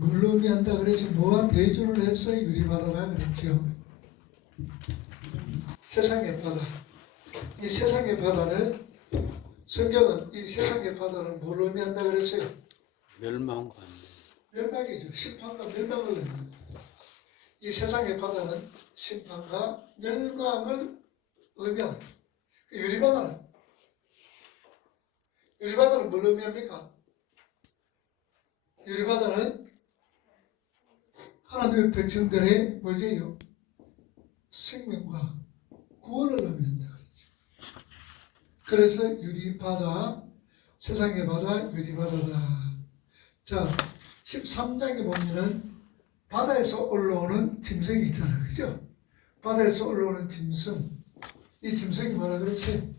뭘로 의미한다 그래서 뭐와 대조를 해서 유리바다라 그랬죠. 세상의 바다. 이 세상의 바다는 성경은 이 세상의 바다는 뭘로 의미한다 그랬어요? 멸망관. 멸망이죠. 심판과 멸망을 의미합니다. 이 세상의 바다는 심판과 멸망을 의미합니다. 유리바다는 뭘 의미합니까? 유리바다는 하나님의 백성들의 뭐지요? 생명과 구원을 의미한다 그랬죠. 그래서 유리바다, 세상의 바다, 유리바다다. 자, 13장에 보면은 바다에서 올라오는 짐승이 있잖아요. 그죠? 바다에서 올라오는 짐승. 이 짐승이 뭐라 그랬어요?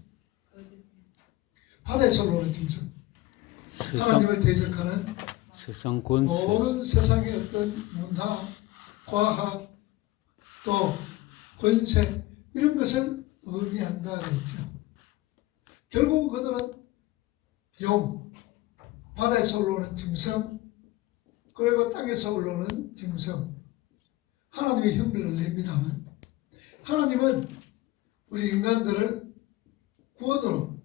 바다에서 올라오는 짐승. 하나님을 대적하는 세상 권세. 모든 세상의 어떤 문화, 과학, 또 권세 이런 것을 의미한다 그랬죠. 결국 그들은 용, 바다에서 올라오는 짐승, 그리고 땅에서 올라오는 짐승, 하나님의 흉내를 냅니다만 하나님은 우리 인간들을 구원으로,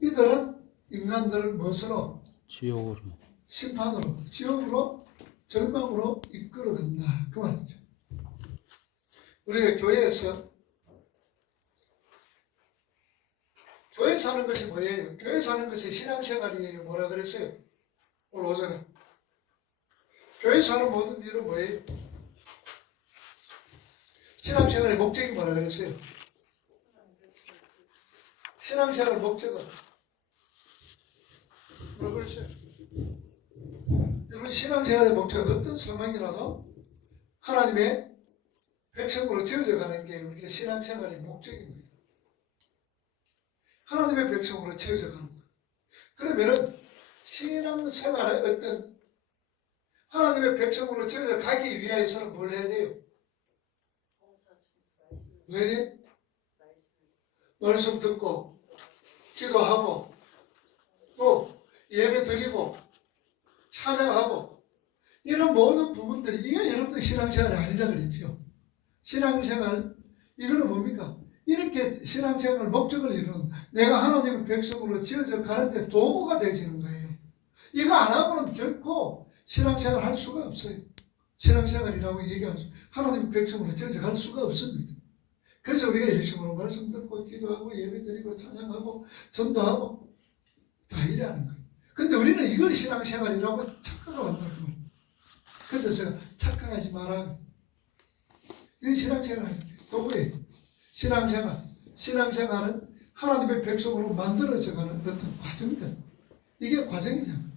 이들은 인간들을 무엇으로? 지옥으로. 심판으로, 지옥으로, 절망으로 이끌어간다 그 말이죠. 우리가 교회에서 교회 사는 것이 뭐예요? 교회 사는 것이 신앙생활이에요. 뭐라 그랬어요? 오늘 오전에 교회 사는 모든 일은 뭐예요? 신앙생활의 목적이 뭐라 그랬어요? 신앙생활 목적은 뭐라 그랬어요? 여러분 신앙생활의 목적은 어떤 상황이라도 하나님의 백성으로 지어져 가는 게 우리의 신앙생활의 목적입니다. 하나님의 백성으로 지어져 가는 거예요. 그러면은 신앙생활의 어떤 하나님의 백성으로 지어져 가기 위해서는 뭘 해야 돼요? 왜? 말씀 듣고 기도하고 또 예배 드리고 찬양하고 이런 모든 부분들이 이게 여러분들 신앙생활이 아니라 그랬죠. 신앙생활 이거는 뭡니까? 이렇게 신앙생활 목적을 이루는 내가 하나님의 백성으로 지어져 가는데 도구가 되어지는 거예요. 이거 안 하고는 결코 신앙생활 할 수가 없어요. 신앙생활이라고 얘기하면서 하나님의 백성으로 지어져 갈 수가 없습니다. 그래서 우리가 열심으로 말씀 듣고 기도하고 예배 드리고 찬양하고 전도하고 다 이래하는 거예요. 근데 우리는 이걸 신앙생활이라고 착각을 한다고. 그래서 제가 착각하지 마라. 이건 신앙생활 도구예요. 신앙생활은 하나님의 백성으로 만들어져가는 어떤 과정들. 이게 과정이잖아요.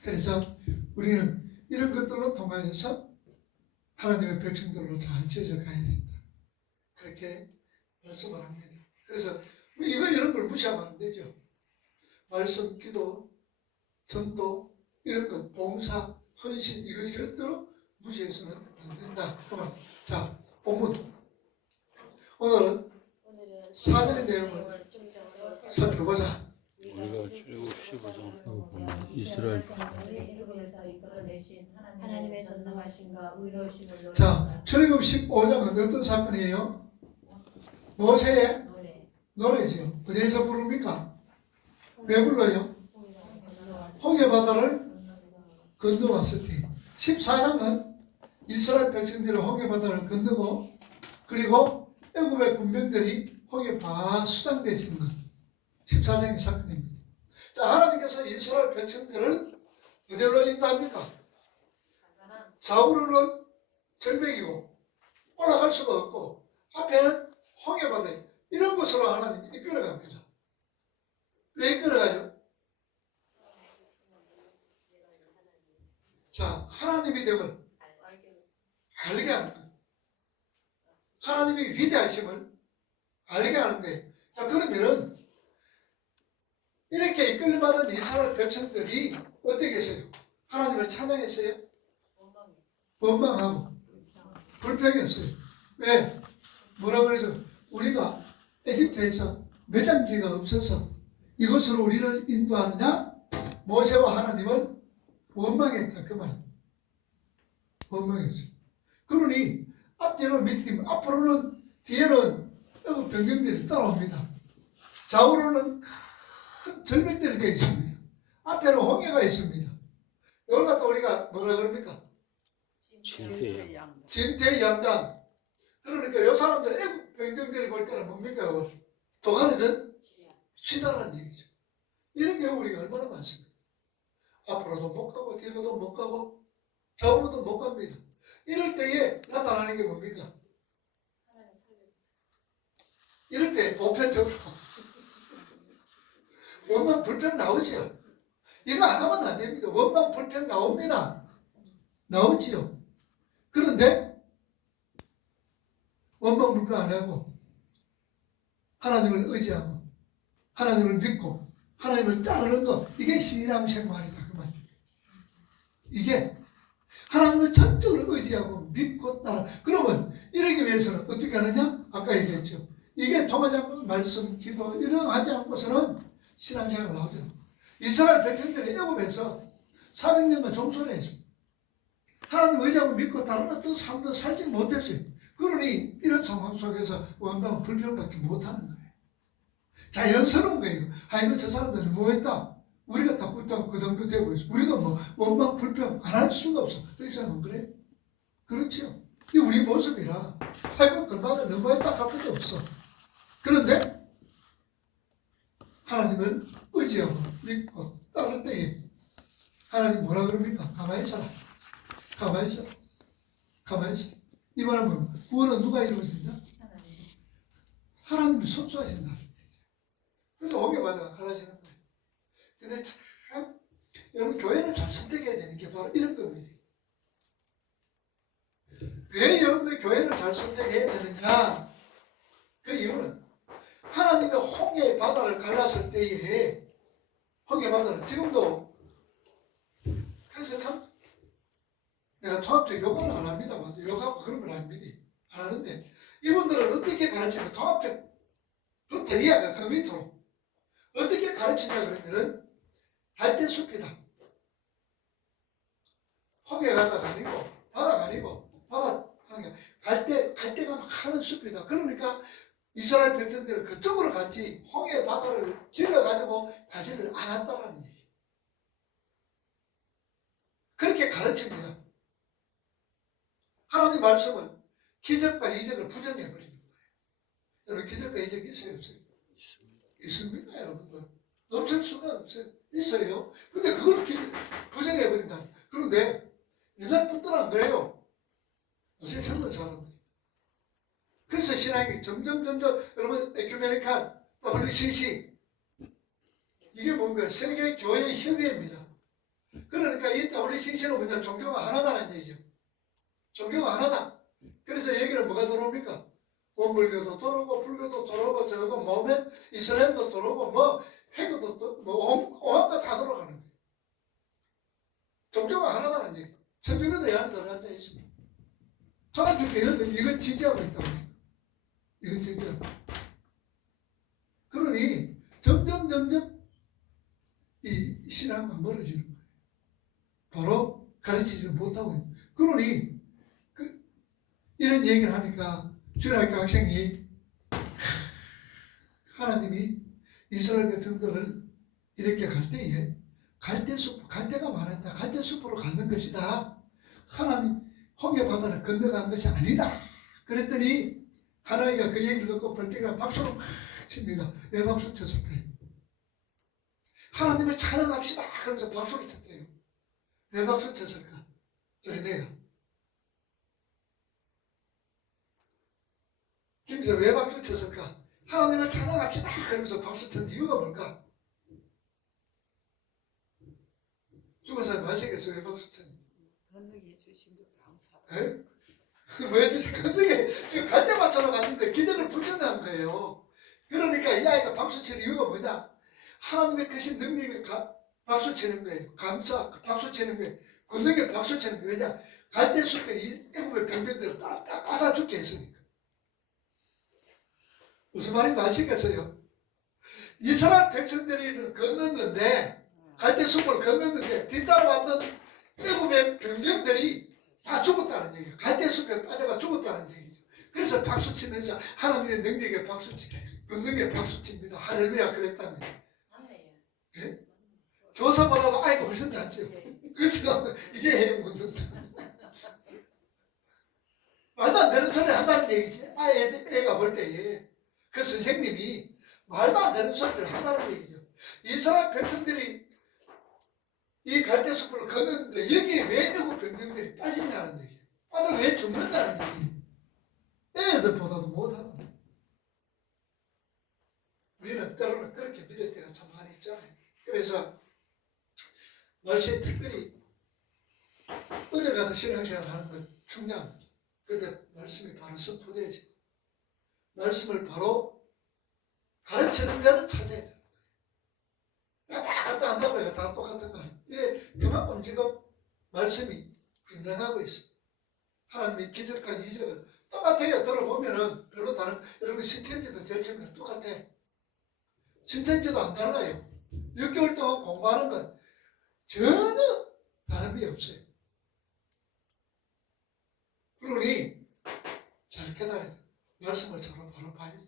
그래서 우리는 이런 것들로 통하여서 하나님의 백성들로 잘 지어져 가야 된다. 그렇게 말씀을 합니다. 그래서 이런 걸 무시하면 안 되죠. 말씀, 기도, 전도, 이런 것, 봉사, 헌신, 이것 절대로 무시해서는 안 된다. 그만. 자, 본문. 오늘은 사전의 내용을 살펴보자. 우리가 출애굽 15장 보면 이스라엘 하나님의 전능하심과 의로우심을 자, 출애굽 15장은 어떤 사건이에요? 모세의 노래죠. 어디에서 부릅니까? 왜 불러요? 홍해 바다를 건너왔을 때. 14장은 이스라엘 백성들이 홍해 바다를 건너고 그리고 애굽의 군병들이 홍해 반수당되어지는 것. 14장의 사건입니다. 자, 하나님께서 이스라엘 백성들을 어디로 인도합니까? 좌우로는 절벽이고 올라갈 수가 없고 앞에는 홍해 바다 이런 곳으로 하나님이 이끌어갑니다. 왜 이끌어가죠? 자, 하나님이 됨을 알게 하는 것. 하나님의 위대하심을 알게 하는 거예요. 자, 그러면은 이렇게 이끌받은 이스라엘 백성들이 어떻게 했어요? 하나님을 찬양했어요? 원망하고 불평했어요. 왜? 뭐라 그러죠? 우리가 에집트에서 매장지가 없어서 이곳으로 우리를 인도하느냐? 모세와 하나님을 원망했다 그 말. 원망했어요. 그러니 앞뒤로 밑뒤, 앞으로는 뒤에는 애국 병경들이 따라옵니다. 좌우로는 큰 절벽들이 되어 있습니다. 앞에는 홍해가 있습니다. 이걸 갖다 우리가 뭐라 그럽니까? 진퇴양. 진퇴양단. 그러니까 이 사람들 애국 병경들이 볼 때는 뭡니까? 도가니든 치다라는 얘기죠. 이런 경우 우리가 얼마나 많습니까? 앞으로도 못 가고 뒤로도 못 가고 좌우로도 못 갑니다. 이럴 때에 나타나는 게 뭡니까? 이럴 때 보편적으로 원망 불평 나오지요. 이거 안 하면 안 됩니다. 원망 불평 나옵니다. 나오지요. 그런데 원망 불평 안 하고 하나님을 의지하고 하나님을 믿고 하나님을 따르는 것, 이게 신앙 생활이다 그 말. 이게 하나님을 전적으로 의지하고 믿고 따라. 그러면 이러기 위해서는 어떻게 하느냐? 아까 얘기했죠. 이게 통하지 않고 말씀, 기도 이런 하지 않고서는 신앙생활을 하죠. 이스라엘 백성들이 애굽에서 400년간 종소리 했습니다. 하나님 의지하고 믿고 다른 어떤 삶도 살지 못했어요. 그러니 이런 상황 속에서 원망 불평밖에 못하는 거예요. 자연스러운 거예요. 아이고 저 사람들이 뭐했다. 우리가 다 그 정도 되고 있어. 우리도 뭐 원망 불평 안 할 수가 없어. 이 사람은 그래? 그렇죠. 이 우리 모습이라. 아이고 그나마 너무했다 할 것도 없어. 그런데 하나님을 의지하고 믿고 따를 때에 하나님 뭐라 그럽니까? 가만히 있어라. 가만히 있어라. 가만히 있어라. 이 말하면 구원은 누가 이루어진다? 하나님이 섭수하신다. 그래서 오게 마다 가라지는 거예요. 근데 참 여러분 교회를 잘 선택해야 되는 게 바로 이런 겁니다. 왜 여러분들 교회를 잘 선택해야 되느냐? 그 이유는 하나님의 홍해의 바다를 갈랐을 때에 홍해 바다를 지금도 그래서 참 내가 통합적 욕은 안 합니다. 욕하고 그런 건 아닙니다. 안 하는데 이분들은 어떻게 가르치면 통합적 부터 이해가 그 밑으로 어떻게 가르치냐 그러면은 갈대숲이다. 홍해가 아니고 바다가 아니고 바다 갈대가 많은 숲이다. 그러니까 이스라엘 백성들은 그쪽으로 갔지 홍해 바다를 질러가지고 가지를 않았다라는 얘기. 그렇게 가르칩니다. 하나님 말씀은 기적과 이적을 부정해버리는 거예요. 여러분 기적과 이적이 있어요 없어요? 있습니다 여러분들. 없을 수가 없어요. 있어요. 근데 그걸 부정해버린다. 그런데 옛날 분들은 안 그래요. 요새 젊은 사람들. 그래서 신앙이 점점 여러분 에큐메니칸 WCC 이게 뭔가 세계 교회 협의회입니다. 그러니까 이 WCC는 뭐냐? 종교가 하나다라는 얘기예요. 종교가 하나다. 그래서 얘기는 뭐가 들어옵니까? 원불교도 들어오고 불교도 들어오고 저거 모멘 이슬람도 들어오고 뭐 해교도 뭐 온갖 다 들어가는 거예요. 종교가 하나다는 얘기. 천주교도 이 안에 들어앉아 있습니다. 천주교 이건 지지하고 있다고. 이건 지지하고. 그러니 점점 이 신앙과 멀어지는 거예요. 바로 가르치지 못하고 있는 거예요. 그러니 이런 얘기를 하니까 주일학교 학생이 하나님이 이스라엘 백성들을 이렇게 갈 때에 갈대숲, 갈대가 많았다. 갈대숲으로 가는 것이다. 하나님 홍해 바다를 건너간 것이 아니다. 그랬더니 하나님가 그 얘기를 듣고 벌떼가 박수를 막 칩니다. 왜 박수 쳤을까요? 하나님을 찾아갑시다. 그러면서 박수를 쳤대요. 왜 박수 쳤을까? 어린애가. 김수현 왜 박수 쳤을까? 하나님을 찾아갑시다. 그러면서 박수 친 이유가 뭘까? 죽은 사람이 아시겠어요? 왜 박수 쳤는지? 건너게 해주신 거 감사합니다. 왜 주시? 건너게 지금 갈 때마처럼 갔는데 기적을 불편한 거예요. 그러니까 이 아이가 박수 치는 이유가 뭐냐? 하나님의 크신 능력에 박수 치는 거예요. 감사, 박수 치는 거예요. 건너게 박수 치는 거예요. 왜냐? 갈대숲에 이 애굽의 병들들을 딱 받아 죽게 했으니까. 무슨 말인지 아시겠어요? 이스라엘 백성들이 건넜는데 갈대숲을 건넜는데 뒤따라왔던 애굽의 병경들이 다 죽었다. 하나님의 능력에 박수치, 그 능력에 박수칩니다. 할렐루야 그랬답니다. 예? 교사보다도 아이가 훨씬 낫죠. 그렇죠? 이게 해요 묻는다. 말도 안 되는 소리 한다는 얘기지. 애가 볼 때에 그 선생님이 말도 안 되는 소리를 한다는 얘기죠. 이스라엘 백성들이 이 갈대숲을 걷는데 여기에 왜 애국 병정들이 빠지냐는 얘기예요. 빠져 왜 죽는다는 얘기예요. 애들보다도 못하는 거예요. 우리는 때로는 그렇게 믿을 때가 참 많이 있잖아요. 그래서 날씨에 특별히 어딜 가서 신앙생활 하는 건 중요합니다. 그런데 말씀이 바로 선포되죠. 말씀을 바로 가르치는 데를 찾아야 돼요. 다 갖다 한다고 해요. 다 똑같은 거 아니에요. 이래 그만큼 지금 말씀이 균등하고 있어요. 하나님의 기적과 이적은 똑같아요. 들어보면은 별로 다른, 여러분 신천지도 절처럼 똑같아. 신천지도 안 달라요. 6개월 동안 공부하는 건 전혀 다름이 없어요. 그러니 잘 깨달아야 돼요. 말씀을 바로 봐야 돼요.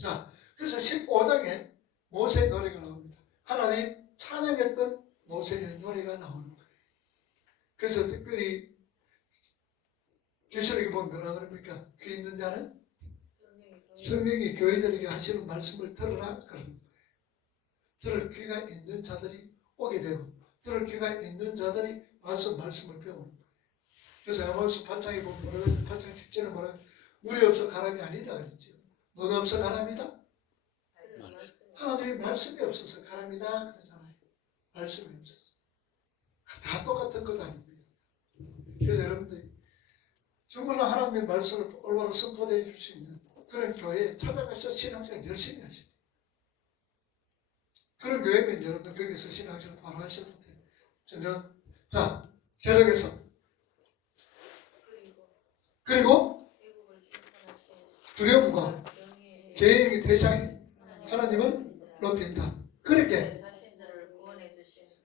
자, 그래서 15장에 모세의 노래가 나옵니다. 하나님 찬양했던 모세의 노래가 나오는 거예요. 그래서 특별히 계시록에 보면 뭐라 그럽니까? 귀 있는 자는 성령이 교회들에게 하시는 말씀을 들으라 그러는 거예요. 들을 귀가 있는 자들이 오게 되고 들을 귀가 있는 자들이 와서 말씀을 배우는 거예요. 그래서 아모스 8장에 보면 뭐라 그러죠? 8장 10절에 뭐라 그러죠? 물이 없어 가람이 아니다 그랬죠. 뭐가 없어 가람이다? 하나님의 말씀이 없어서 가람이다 그러잖아요. 말씀이 없어서. 다 똑같은 것 아닙니다. 그래서 여러분들 정말로 하나님의 말씀을 올바로 선포해 줄 수 있는 그런 교회에 찾아가서 신앙생활 열심히 하셔야 돼요. 그런 교회면 여러분들 거기서 신앙생활 바로 하셔도 돼요. 전혀. 자, 계속해서. 그리고 두려움과 계획의 대상이 하나님을 높인다. 그렇게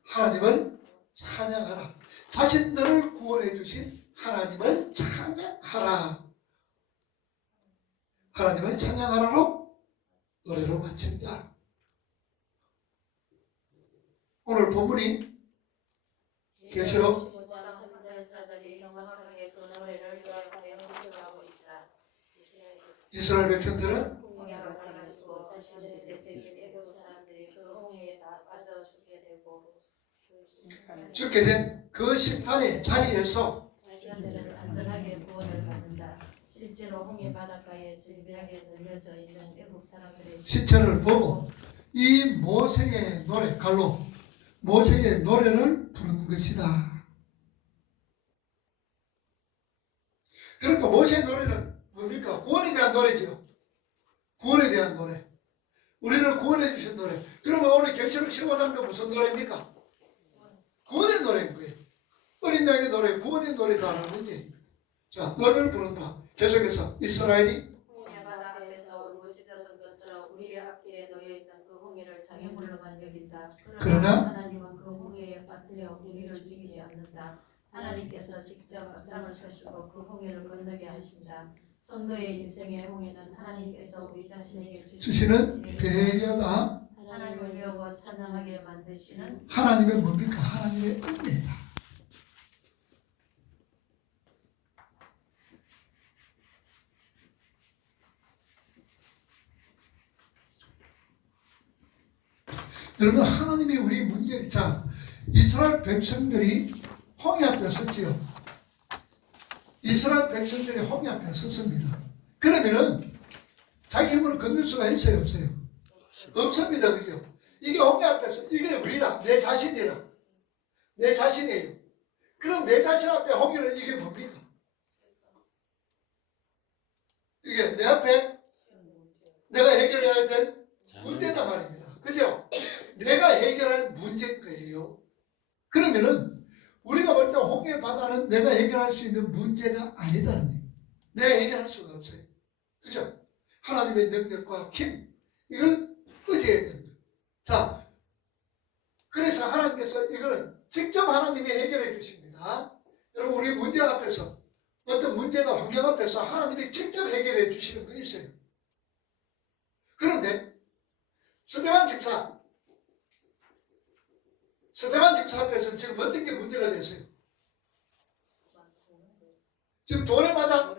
하나님을 찬양하라. 자신들을 구원해 주신 하나님을 찬양하라. 하나님을 찬양하라로 노래로 마친다. 오늘 본문이 계시록 15장 3절 4절이 정확하게 그 노래를 요약하여 해석하고 있다. 이스라엘 백성들은 홍해가 가지고 자신들의 대적인 애국 사람들이 그 홍해에 다 빠져 죽게 되고 죽게 된 그 심판의 자리에서 자신들은 안전하게 구원을 받는다. 실제로 홍해 바닷가에 질비하게 널려져 있는 애국 사람들의 시체를 보고 이 모세의 노래, 갈로 모세의 노래를 부른 것이다. 그러니까 모세의 노래는 뭡니까? 구원에 대한 노래죠. 구원에 대한 노래. 우리를 구원해 주신 노래. 그러면 오늘 계시록 15장도 무슨 노래입니까? 구원의 노래인 거예요. 어린 양의 노래, 구원의 노래다라는 얘기입니다. 자, 노래를 부른다. 계속해서 이스라엘이 홍해 바다 앞에서 울부짖었던 것처럼 우리의 앞길에 놓여 있는 그 홍해를 장애물로만 여긴다. 그러나 하나님은 그 홍해에 빠뜨려 우리를 죽이지 않는다. 하나님께서 직접 앞장을 서시고 그 홍해를 건너게 하신다. 성도의 인생의 홍해는 하나님께서 우리 자신에게 주시는 배려다. 하나님을 배우고 찬양하게 만드시는 하나님의 뭡니까? 하나님의 은혜다. 여러분 하나님이 우리 문제, 자 이스라엘 백성들이 홍해 앞에 섰지요. 이스라엘 백성들이 홍해 앞에 섰습니다. 그러면은 자기 힘으로 건널 수가 있어요, 없어요? 없습니다, 그죠? 이게 홍해 앞에서 이게 우리라, 내 자신이라, 내 자신이에요. 그럼 내 자신 앞에 홍해는 이게 뭡니까? 이게 내 앞에 내가 해결해야 될 문제다 말입니다. 그죠? 내가 해결할 문제인 거예요. 그러면은 우리가 볼 때 홍해 바다는 내가 해결할 수 있는 문제가 아니다는 얘기예요. 내가 해결할 수가 없어요. 그죠? 하나님의 능력과 힘, 이걸 의지해야 되는 거예요. 자, 그래서 하나님께서 이거는 직접 하나님이 해결해 주십니다. 여러분 우리 문제 앞에서 어떤 문제가 환경 앞에서 하나님이 직접 해결해 주시는 거 있어요. 그런데 스데반 집사 앞에서는 지금 어떤 게 문제가 됐어요? 지금 돌에 맞아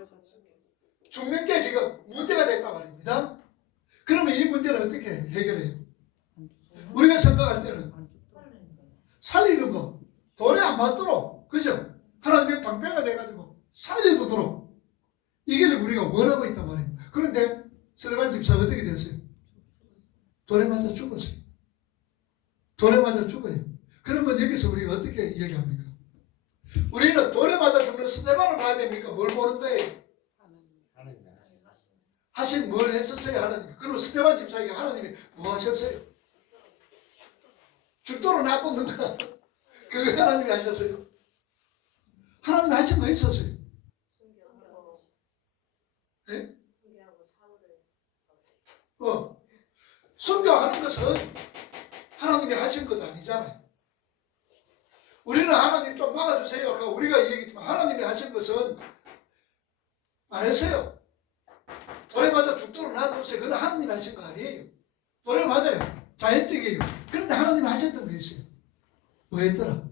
죽는 게 지금 문제가 됐단 말입니다. 그러면 이 문제는 어떻게 해결해요? 우리가 생각할 때는 살리는 거, 돌에 안 맞도록, 그죠? 하나님의 방패가 돼가지고 살려두도록 이게 우리가 원하고 있단 말입니다. 그런데 스데반 집사가 어떻게 됐어요? 돌에 맞아 죽었어요. 돌에 맞아 죽어요. 그러면 여기서 우리가 어떻게 얘기합니까? 우리는 돌에 맞아 죽는 스데반을 봐야 됩니까? 뭘 보는 거예요? 하신 뭘 했었어요, 하나님? 그리고 스데반 집사에게 하나님이 뭐 하셨어요? 죽도록 놔뒀는가? 그게 하나님이 하셨어요? 하나님이 하신 거 있었어요? 네? 순교하는 것은 하나님이 하신 것 아니잖아요. 우리는 하나님 좀 막아주세요. 우리가 얘기했지만 하나님이 하신 것은 안 했어요. 돌에 맞아 죽도록 놔두세요. 그건 하나님이 하신 거 아니에요. 돌에 맞아요. 자연적이에요. 그런데 하나님이 하셨던 게 있어요. 뭐 했더라?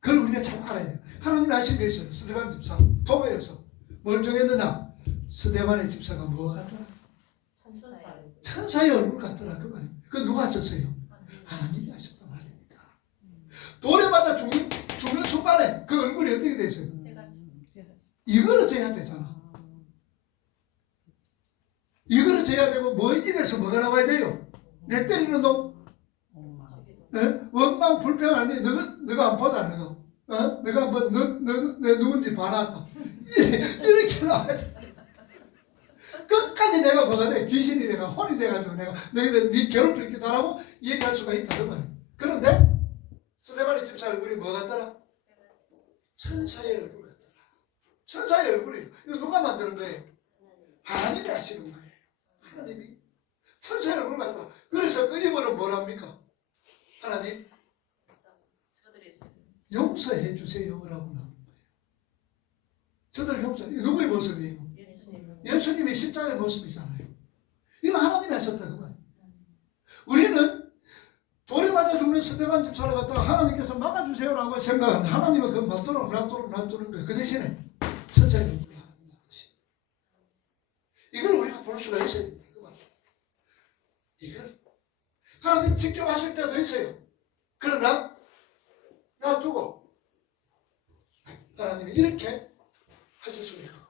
그걸 우리가 잘 알아야 돼요. 하나님이 하신 게 있어요. 스데반 집사 도마에서 뭘 정했느냐? 스데반의 집사가 뭐 같더라? 천사의 얼굴 같더라. 그 말이에요. 그거 누가 하셨어요? 하나님이 하셨단 말입니다. 돌에 맞아 죽는 순간에 그 얼굴이 어떻게 됐어요? 이거를 져야 되잖아. 이거를 져야 되고 뭐 입에서 뭐가 나와야 돼요? 내 때리는 놈? 원망 불평하니 너가 안 보자 너가. 너가 안 보자. 너 누군지 봐놨다. 이렇게 나와야 돼. 끝까지 내가 뭐가 돼? 귀신이 돼가 혼이 돼가지고 내가 너희들 네 괴롭힐 게 다라고 얘기할 수가 있다. 그 말이야. 그런데 스데반의 집사 얼굴이 뭐 같더라? 천사의 얼굴 같더라. 천사의 얼굴이 이거 누가 만드는 거예요? 하나님이 하시는 거예요. 하나님이 천사의 얼굴 같더라. 그래서 끊임으로 뭐랍니까? 하나님 용서해 주세요라고 나오는 거예요. 저들 용서. 누구의 모습이에요? 예수님의 십자가의 모습이잖아요. 이거 하나님이 하셨다 그 말이에요. 우리는 돌에 맞아 죽는 스데반 집사를 갖다가 하나님께서 막아주세요라고 생각하는 하나님은 그 맞도록 놔두는 거예요. 그 대신에 천사의 얼굴을 하나님 놔두시. 이걸 우리가 볼 수가 있어야 됩니다. 그 말이에요. 이걸 하나님 직접 하실 때도 있어요. 그러나 놔두고 하나님이 이렇게 하실 수가 있고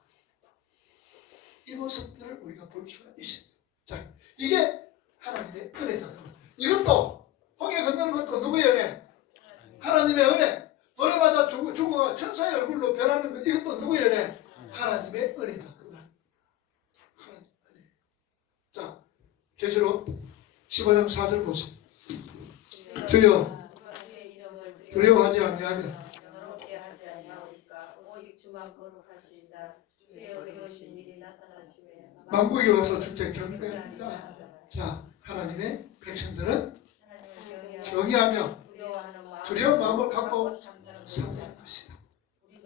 이 모습들을 우리가 볼 수가 있습니다. 자, 이게 하나님의 은혜다. 이것도 홍해 건너는 것도 누구의 은혜? 하나님의 은혜. 돌에 맞아 죽어가 천사의 얼굴로 변하는 것 이것도 누구의 은혜? 하나님의 은혜다. 하나님의 은혜. 자, 계시록 15장 4절 보세요. 주여 두려워하지 아니하며 만국에 와서 주께 경배합니다. 자, 하나님의 백성들은 경외하며 두려운 마음을 갖고 살아가는 것이다.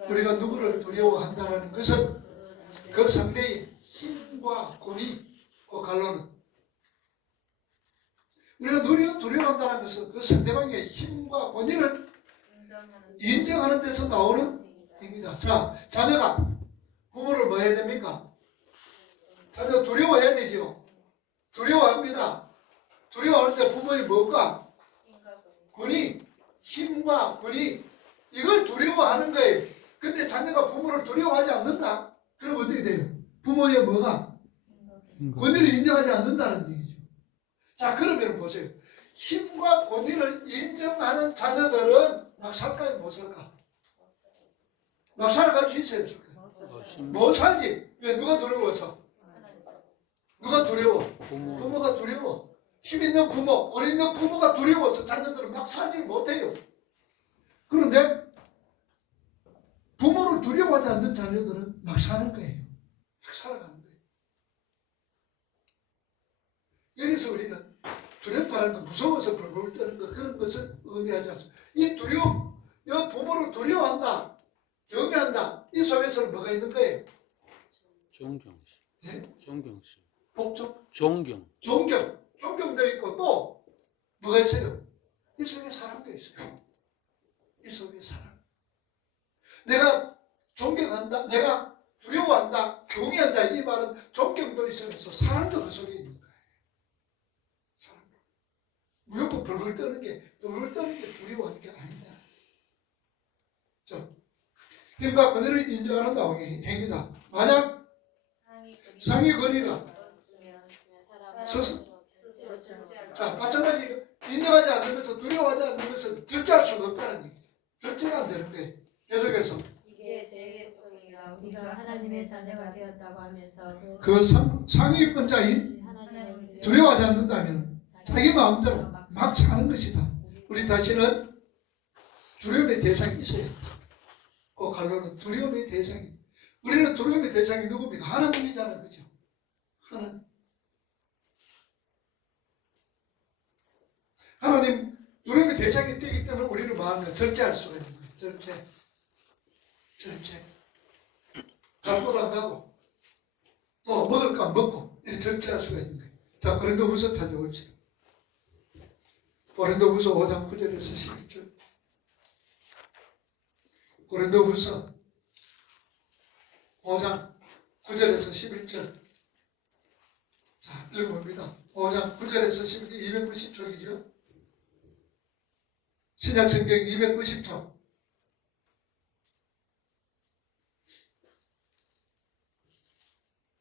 우리가 누구를 두려워한다는 것은 그 상대의 힘과 권위, 그 갈로는 우리가 두려워한다는 것은 그 상대방의 힘과 권위를 인정하는 데서 나오는 입니다. 자, 자녀가 부모를 뭐 해야 됩니까? 자녀 두려워해야 되죠. 두려워합니다. 두려워하는데 부모의 뭐가? 권위, 힘과 권위 이걸 두려워하는 거예요. 근데 자녀가 부모를 두려워하지 않는다? 그럼 어떻게 돼요? 부모의 뭐가? 권위를 인정하지 않는다는 얘기죠. 자, 그러면 보세요. 힘과 권위를 인정하는 자녀들은 막 살까요? 못 살까? 막 살아갈 수 있어요? 없을까요? 못 살지. 왜? 누가 두려워서? 누가 두려워? 부모가 두려워. 힘 있는 부모, 권위 있는 부모가 두려워서 자녀들은 막 살지 못해요. 그런데 부모를 두려워하지 않는 자녀들은 막 사는 거예요. 막 살아가는 거예요. 여기서 우리는 두렵다는 건 무서워서 벌벌 떠는 것 그런 것을 의미하지 않습니다. 이 두려움, 이 부모를 두려워한다, 경외한다. 옆에서는 뭐가 있는 거예요? 존경심. 예? 존경심. 복종? 존경. 존경도 있고 또 뭐가 있어요? 이 속에 사랑도 있어요. 이 속에 사랑. 내가 존경한다, 내가 두려워한다, 경외한다, 이 말은 존경도 있으면서 사랑도 그 속에 있는 거예요. 사랑. 무조건 벌벌 떠는 게 두려워하는 게 아니다. 힘과 권위를 인정하는 행위다. 만약 상위 권위가 자, 마찬가지 인정하지 않으면서 두려워하지 않으면서 절제할 수가 없다는 얘기죠. 절제가 안 되는 거예요. 계속해서 이게 제 속성이라 우리가 하나님의 자녀가 되었다고 하면서 그 상위권자인 하나님을 두려워하지 않는다면 자기 마음대로 막 사는 것이다. 우리 자신은 두려움의 대상이 있어야 한다. 그 갈로는 두려움의 대상이. 우리는 두려움의 대상이 누굽니까? 하나님이잖아요. 그죠? 하나님 두려움의 대상이 되기 때문에 우리는 마음을 절제할 수가 있는 거예요. 절제. 갖고도 안 가고 또 먹을 거 안 먹고 이렇게 절제할 수가 있는 거예요. 자, 고린도후서 찾아봅시다. 고린도후서 5장 9절에서 11절. 고린도후서 5장 9절에서 11절. 자, 읽어봅니다. 5장 9절에서 11절 290쪽이죠. 신약성경 290쪽.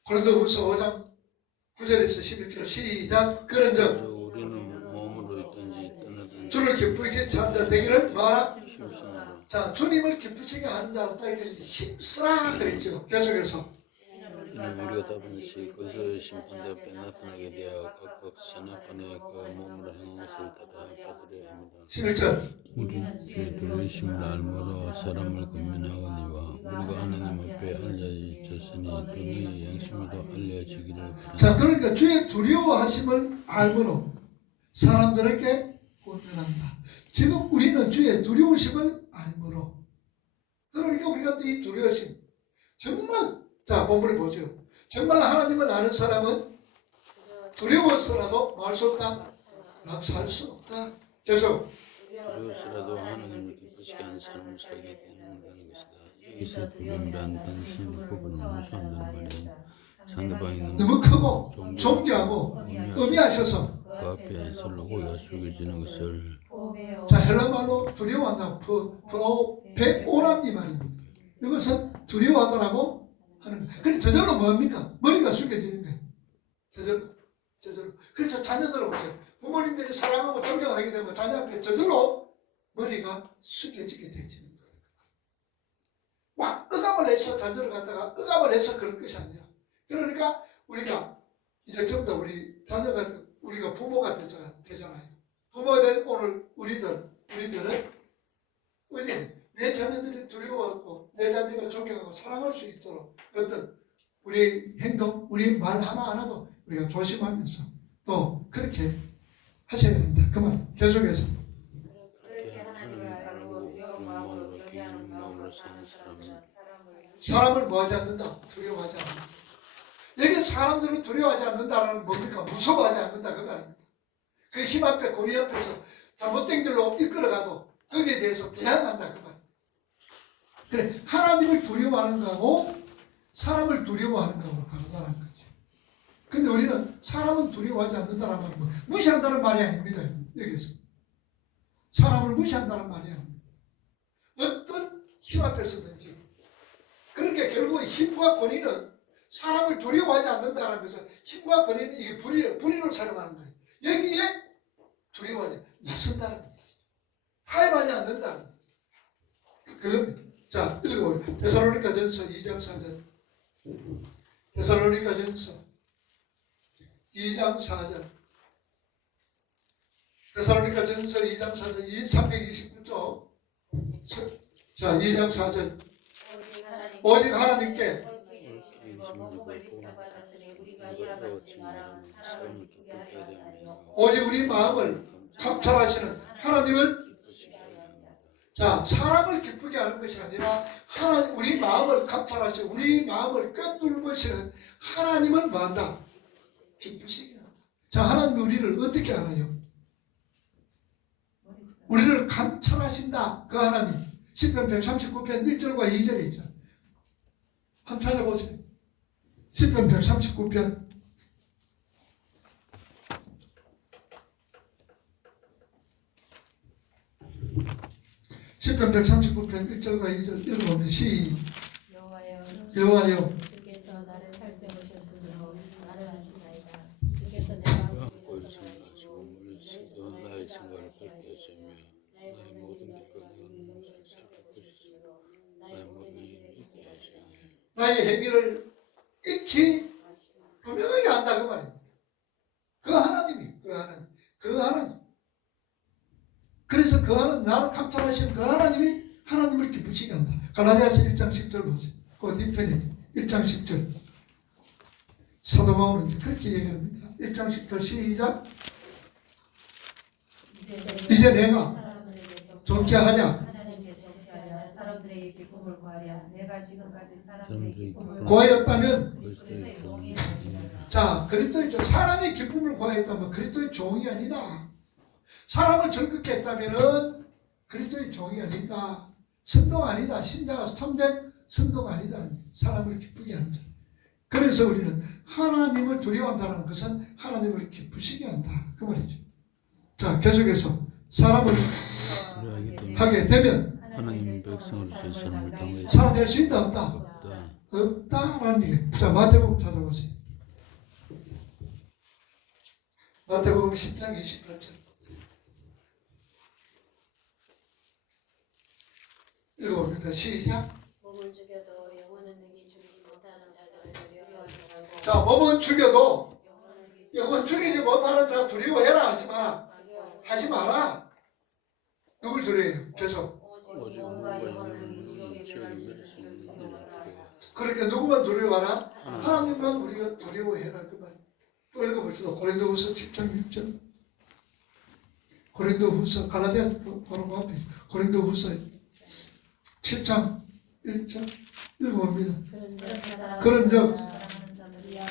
고린도후서 5장 9절에서 11절 시작. 그런즉 우리는 몸으로 있든지 떠나든지 주를 기쁘게 하는 자 되기를 바라. 힘쓰노라. 자, 주님을 기쁘시게 하는 자로 따르기 힘쓰라 그랬죠. 계속해서 이는 우리가 다 번씩 그리스도의 심판대 앞에 나타나게 되어 각각 선악간에 그 몸으로 행한 것을 따라 받으려 합니다. 11절. 우리 주의 두려우심을 알므로 사람을 권면하거니와 우리가 하나님 앞에 알려졌으니 또 너희 양심에도 알려지기를 바랍니다. 자, 그러니까 주의 두려워하심을 알므로 사람들에게 권면한다. 지금 우리는 주의 두려우심을 알므로. 그러니까 우리가 이 두려우심 정말, 자, 본문에 보죠. 정말 하나님을 아는 사람은 두려워서라도 뭐 할 수 없다? 살 수 없다. 계속. 두려워서라도 하나님을 기쁘시게 하는 삶을 살게 되는 것이다. 여기서 두려움이란 단순히 구분을 무서운다는 말이에요. 상대방이 너무 크고 존경하고 의미하셔서 그 앞에 설로고가 숙여지는 것을 자, 헬라말로 두려워한다. 베오란 이 말입니다. 이것은 두려워하더라고 하는 거예요. 근데 저절로 뭡니까? 머리가 숙여지는 거예요. 저절로. 그래서 자녀들은 보세요. 부모님들이 사랑하고 존경하게 되면 자녀 앞에 저절로 머리가 숙여지게 되지는 거예요. 막 억압을 해서 자녀를 갖다가 억압을 해서 그런 것이 아니라. 그러니까 우리가 이제 전부 다 우리 자녀가 우리가 부모가 되잖아요. 부모가 된 오늘 우리들은 내 자녀들이 두려워하고 내 자녀가 존경하고 사랑할 수 있도록 어떤 우리 행동, 우리 말 하나하나도 우리가 조심하면서 또 그렇게 하셔야 된다. 그만 계속해서 사람을 뭐하지 않는다? 두려워하지 않는다. 여기 사람들은 두려워하지 않는다는 뭡니까? 무서워하지 않는다 그 말입니다. 그 힘 앞에 고리 앞에서 잘못된 길로 이끌어가도 거기에 대해서 대항한다 그 말. 그래, 하나님을 두려워하는 거하고 사람을 두려워하는 거하고 다르다는 거지. 근데 우리는 사람은 두려워하지 않는다는 말은 무시한다는 말이 아닙니다. 여기서 사람을 무시한다는 말이 아닙니다. 어떤 힘 앞에서든지. 그러니까 결국 힘과 권위는 사람을 두려워하지 않는다는 것은 힘과 권위는 이게 불의를 사용하는 거예요. 여기에 두려워하지 맞선다는 거예요. 타협하지 않는다는 거예요. 자, 읽어보세요. 데살로니가전서 2장 4절. 데살로니가전서 2장 4절. 데살로니가전서 2장 4절 329쪽. 자, 2장 4절. 오직 하나님께 오직 우리 마음을 감찰하시는 하나님을 자, 사람을 기쁘게 하는 것이 아니라 하나님, 우리 마음을 감찰하시고 우리 마음을 꿰뚫으시는 하나님을 뭐한다? 기쁘시게 한다. 자, 하나님이 우리를 어떻게 알아요? 우리를 감찰하신다. 그 하나님. 시편 139편 1절과 2절에 있잖아요. 한번 찾아보세요. 시편 139편 139편 1절과 2절 읽어보면 여호와여 주께서 나를 살펴 보셨으므로 나를 하시나이다. 주께서 내가 물리치시고 나의 생각을 밝게 하시며 나의 모든 길과 내가 눈을 살펴보시므로 나의 모든 행위를 잊게 하시니 나의 행위를 익히 분명하게 한다 그 말입니다. 그 하나님이 그 하나님 그래서 그 하나님 나를 감찰하시는 그 하나님이 하나님을 기쁘시게 한다. 갈라디아서 1장 10절 보세요. 그 뒤편에 1장 10절 사도 바울은 그렇게 얘기합니다. 1장 10절 시작. 이제 내가 좋게 하냐 하나님께 좋게 하려 사람들에게 기쁨을 구하랴. 내가 지금까지 사람들의 기쁨을 구하였다면 그리스도의 종이 자 그리스도의 종 사람의 기쁨을 구하였다면 그리스도의 종이 아니다. 사람을 즐겁게 했다면은 그리스도의 종이 아니다. 성도가 아니다. 신자가 참된 성도가 아니다. 사람을 기쁘게 하는 자. 그래서 우리는 하나님을 두려워한다는 것은 하나님을 기쁘시게 한다. 그 말이죠. 자 계속해서 사람을 하게 되면 하나님 백성으로서의 삶을 당해 살아낼 수 있다 없다? 없다. 없다라는 얘기. 자 마태복음 찾아보세요. 마태복음 10장 28절 읽어봅니다. 시작. 몸을 죽여도 영혼은 능히 죽이지 못하는 자들을 두려워하지 말고 자 몸은 죽여도 영혼 죽이지 못하는 자 두려워해라 하지 마라. 하지 마라. 누굴 두려워해요? 계속. 오직 몸과 영혼을 지옥에 멸할 수 있는 이를 두려워하라. 그러니까 누구만 두려워하라? 하나님만 우리가 두려워해라 그 말. 또 읽어봅시다. 고린도후서 7장 6절. 고린도후서 갈라디아 바로 그 앞에 고린도후서 7장 1절 읽어봅니다. 그런즉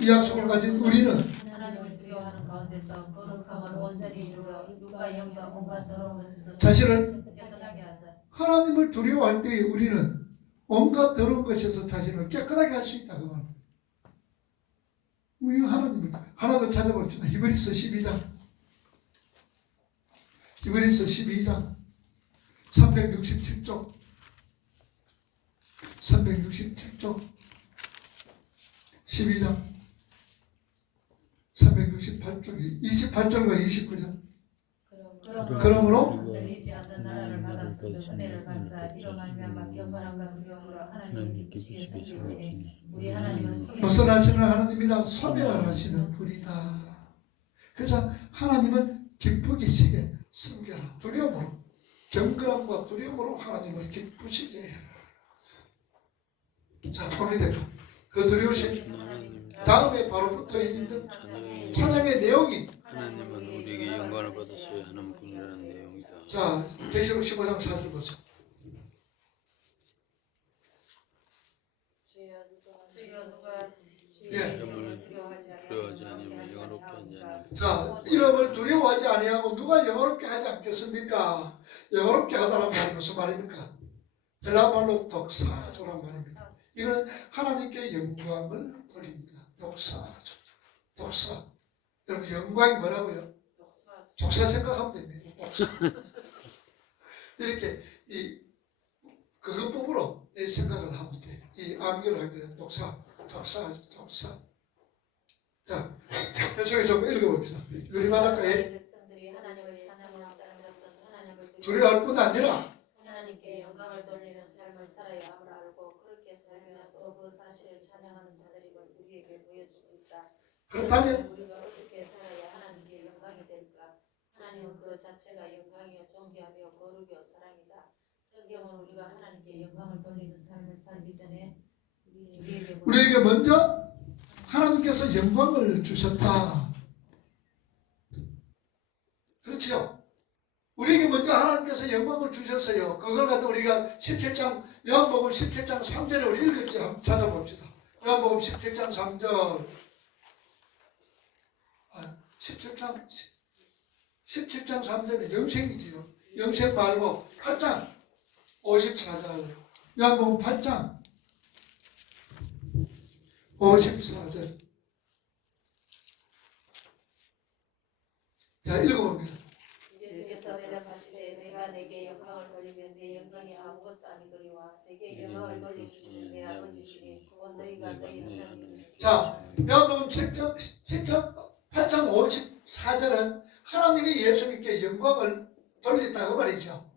이 약속을 가진 우리는 하나님을 두려워하는 가운데서 거룩함을 온전히 이루어 누가 영과 온갖 더러운 것에서 자신을 깨끗하게 하자. 하나님을 두려워할 때 우리는 온갖 더러운 것에서 자신을 깨끗하게 할 수 있다 그 말. 우리 하나님을 하나 더 찾아봅시다. 히브리서 12장 히브리서 12장 367쪽 367쪽 12장 368쪽이 28절과 29절 그러므로 들리지 않는 나라를 받았으며 은혜를 받자. 이로 말미암아 경건함과 두려움으로 하나님을 기쁘시게 생기시니 우리 하나님은 벗어나시는 하나님이라 소멸하시는 분이다. 그래서 하나님은 기쁘게 시게 섬겨라. 두려움으로 경건함과 두려움으로 하나님을 기쁘시게 해라. 자, 손이 대고 그 두려우심 다음에 바로 붙어 있는 찬양의 내용이 하나님은 우리에게 영광을 받으셔야 하는 분이라는 내용이다. 자, 계시록 15장 4절 보세요. 예. 이름을 두려워하지 아니하며 영화롭게 하지 않는 자, 이름을 두려워하지 아니하고 누가 영어롭게 하지 않겠습니까? 영어롭게 하다란 말이 무슨 말입니까? 헬라 말로 독사조란 말입니다. 이건 하나님께 영광을 돌립니다. 독사조, 독사. 여러분 영광이 뭐라고요? 독사 생각하면 됩니다. 독사. 이렇게 그 헌법으로 이 생각을 하면 돼. 이 암기를 하게 돼. 독사. 자, 계속해서 읽어봅시다. 우리 바닷가에 두려워할 뿐 아니라 하나님께 영광을 돌리는 삶을 살아야 함을 알고 그렇게 살면 또 그 사실을 찬양하는 자들임을 우리에게 보여주고 있다. 그렇다면 우리가 어떻게 살아야 하나님께 영광이 될까? 하나님은 그 자체가 영광이요 존귀하며 거룩이요 사랑이다. 성경은 우리가 하나님께 영광을 돌리는 삶을 살기 전에 우리에게 먼저 하나님께서 영광을 주셨다. 그렇죠? 우리에게 먼저 먼저 하나님께서 영광을 주셨어요. 그걸 갖다 우리가 17장 요한복음 17장 3절에 우리 읽었지. 한번 찾아봅시다. 요한복음 17장 3절 17장 3절은 영생이지요. 영생 말고 8장 54절 요한복음 8장 54절 자 읽어봅니다. 예수께서 대답하시되 내가 내게 영광을 돌리면 내 영광이 아무것도 아니거니와 내게 영광을 돌려주시는 내 아버지시니 그건 너희가 너희 하나님. 자 요한복음 7장 8장 54절은 하나님이 예수님께 영광을 돌렸다고 말이죠.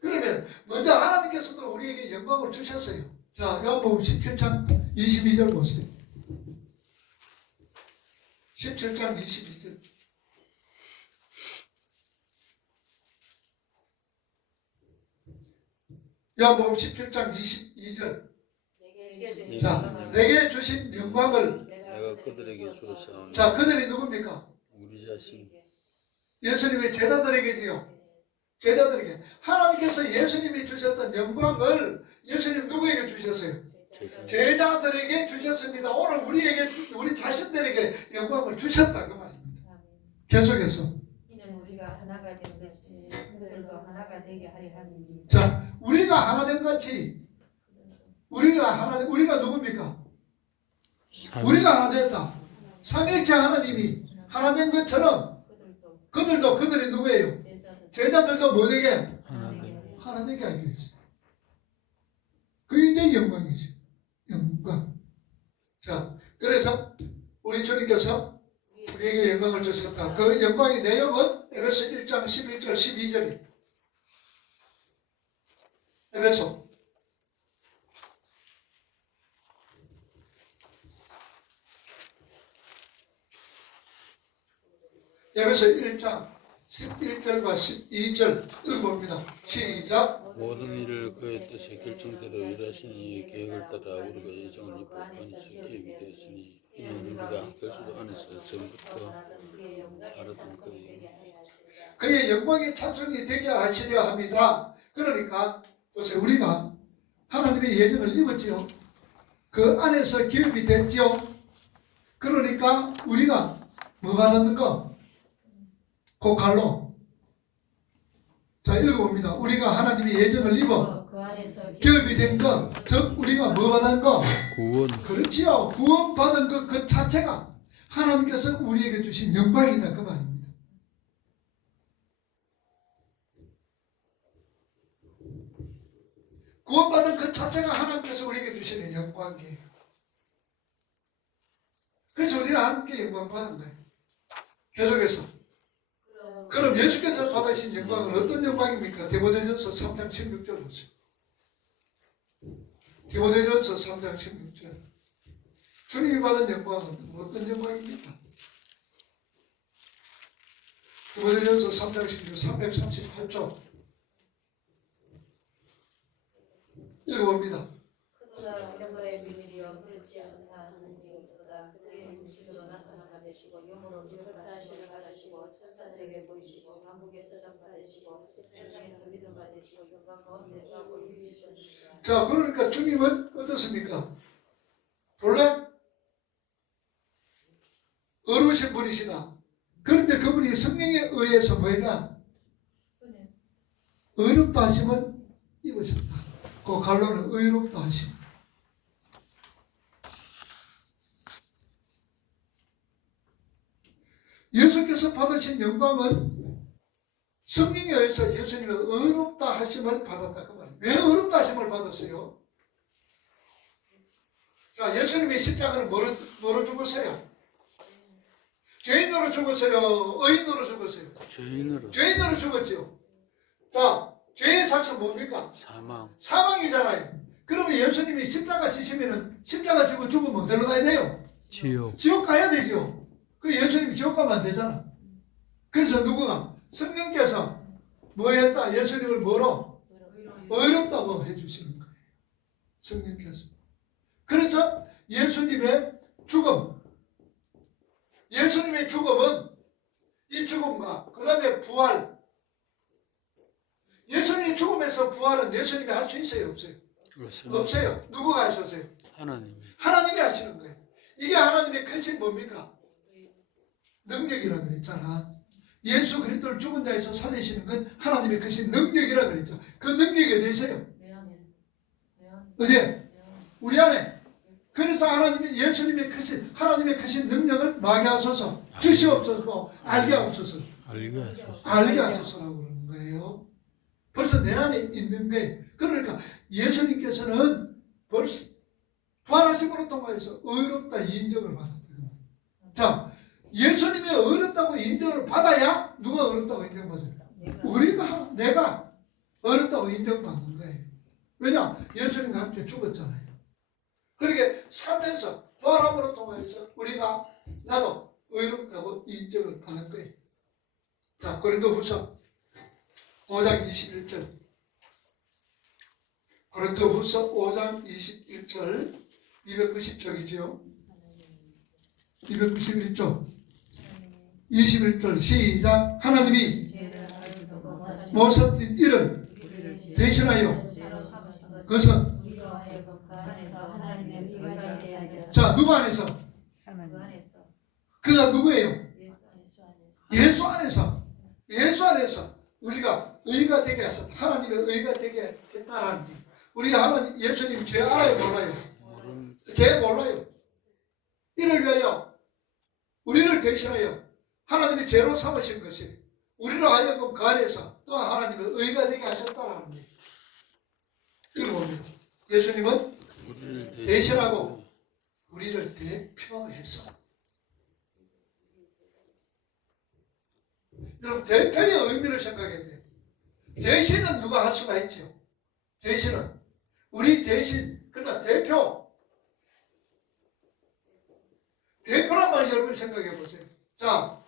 그러면 먼저 하나님께서도 우리에게 영광을 주셨어요. 자 요한복음 17장 22절 보세요. 17장 22절 요한복음 17장 22절 자 내게 주신 영광을 내가 그들에게 주었사오니 자 그들이 누굽니까? 우리 자신 예수님의 제자들에게지요. 제자들에게 하나님께서 예수님이 주셨던 영광을 예수님 누구에게 주셨어요? 제자들에게 주셨습니다. 오늘 우리 자신들에게 영광을 주셨다 그 말입니다. 계속해서 이는 우리가 하나가 된 것이 그들도 하나가 되게 하려 함이니. 자 우리가 하나 된 같이 우리가 누굽니까? 우리가 하나 됐다. 삼위일체 하나님이 하나 된 것처럼 그들이 누구예요? 제자들도 뭐 되게? 하나 되게 하기 위해서. 그게 이제 영광이지. 영광. 자, 그래서 우리 주님께서 우리에게 영광을 주셨다. 그 영광의 내용은 에베소 1장 11절 12절이 에베소 에베소 1장 11절과 12절 읽어봅니다. 시작. 모든 일을 그의 뜻에 결정대로 일하시니 계획을 따라 우리가 예정을 입고 안에서 기획이 되었으니 이는 우리가 그리스도 안에서 전부터 알았던 그의 영광의 찬송이 되게 하시려 합니다. 그러니까 보세요. 우리가 하나님의 예정을 입었지요. 그 안에서 기업이 됐지요. 그러니까 우리가 뭐 받았는 거? 그 갈로. 자 읽어봅니다. 우리가 하나님의 예정을 입어 기업이 된 것, 즉 우리가 뭐 받은 거? 구원. 그렇지요. 구원 받은 것 그 자체가 하나님께서 우리에게 주신 영광이다 그 말입니다. 구원받은 그 자체가 하나님께서 우리에게 주시는 영광이에요. 그래서 우리는 하나님께 영광 받은 거예요. 계속해서 그럼 예수께서 받으신 영광은 어떤 영광입니까? 디모데전서 3장 16절 보세요. 디모데전서 3장 16절 주님이 받은 영광은 어떤 영광입니까? 디모데전서 3장 16, 338조 읽어봅니다. 그보다 영광의 비밀이여 그렇지 않다 하는 이유보다 그의 음식으로 나타나가 되시고 영으로 율법다시를 받으시고 천사들에게 보이시고 만국에서 전파되시고 세상에서 믿음 받으시고 영광 가운데 서고 유리하셨습니다. 자 그러니까 주님은 어떻습니까? 본래 어려우신 분이시다. 그런데 그분이 성령에 의해서 뭐냐? 의롭다 하심을 입으셨다. 그 갈로는 의롭다 하심. 예수께서 받으신 영광은 성령에 의해서 예수님의 의롭다 하심을 받았다 그 말이에요. 왜 의롭다 하심을 받았어요? 자, 예수님이 십자가는 뭐로 죽었어요? 죄인으로 죽었어요? 의인으로 죽었어요? 죄인으로 죽었죠. 자, 죄의 삭은 뭡니까? 사망이잖아요. 그러면 예수님이 십자가 지시면은 십자가 지고 죽으면 어디로 가야 돼요? 지옥 가야 되죠. 그 예수님이 지옥 가면 안 되잖아. 그래서 누구가? 성령께서 뭐 했다? 예수님을 뭐로? 의롭다고 해주시는 거예요. 성령께서. 그래서 예수님의 죽음은 이 죽음과 그 다음에 부활 부활은 예수님이 할 수 있어요, 없어요? 그렇습니다. 없어요. 누구가 하셨어요? 하나님. 하나님이 하시는 거예요. 이게 하나님의 크신 뭡니까? 능력이라 그랬잖아. 예수 그리스도를 죽은 자에서 살리시는 건 하나님의 크신 능력이라 그랬죠. 그 능력이 어디 있어요? 어디에? 우리 안에. 그래서 하나님이 예수님의 크신 하나님의 크신 능력을 뭐하게 하소서, 주시옵소서, 알게 하옵소서, 알게 하소서. 알게 하소서라고 그러는 거예요. 벌써 내 안에 있는 거예요. 그러니까 예수님께서는 벌써 부활하심으로 통하여서 의롭다 인정을 받았다. 자, 예수님이 의롭다고 인정을 받아야 누가 의롭다고 인정받아요? 우리가, 내가 의롭다고 인정받는 거예요. 왜냐? 예수님과 함께 죽었잖아요. 그렇게 살면서 부활함으로 통하여서 우리가 나도 의롭다고 인정을 받은 거예요. 자, 고린도후서 5장 21절. 고린도후서 5장 21절 290쪽이지요. 291쪽 21절 시작. 하나님이 모셨던 일을 대신하여 그것은 자, 누구 안에서? 그가 누구예요? 예수 안에서. 예수 안에서 우리가 의가 되게 하셨다. 하나님의 의가 되게 했다라는 게. 우리가 하나님 예수님 죄 알아요, 몰라요? 죄 몰라요. 이를 위하여 우리를 대신하여 하나님이 죄로 삼으신 것이 우리로 하여금 그 안에서 또 하나님의 의가 되게 하셨다라는 게. 이걸 봅니다. 예수님은 대신하고 우리를 대표해서. 여러분, 대표의 의미를 생각해야 돼요. 대신은 누가 할 수가 있죠. 대신은 우리 대신. 그러나 대표란 말 여러분 생각해 보세요. 자,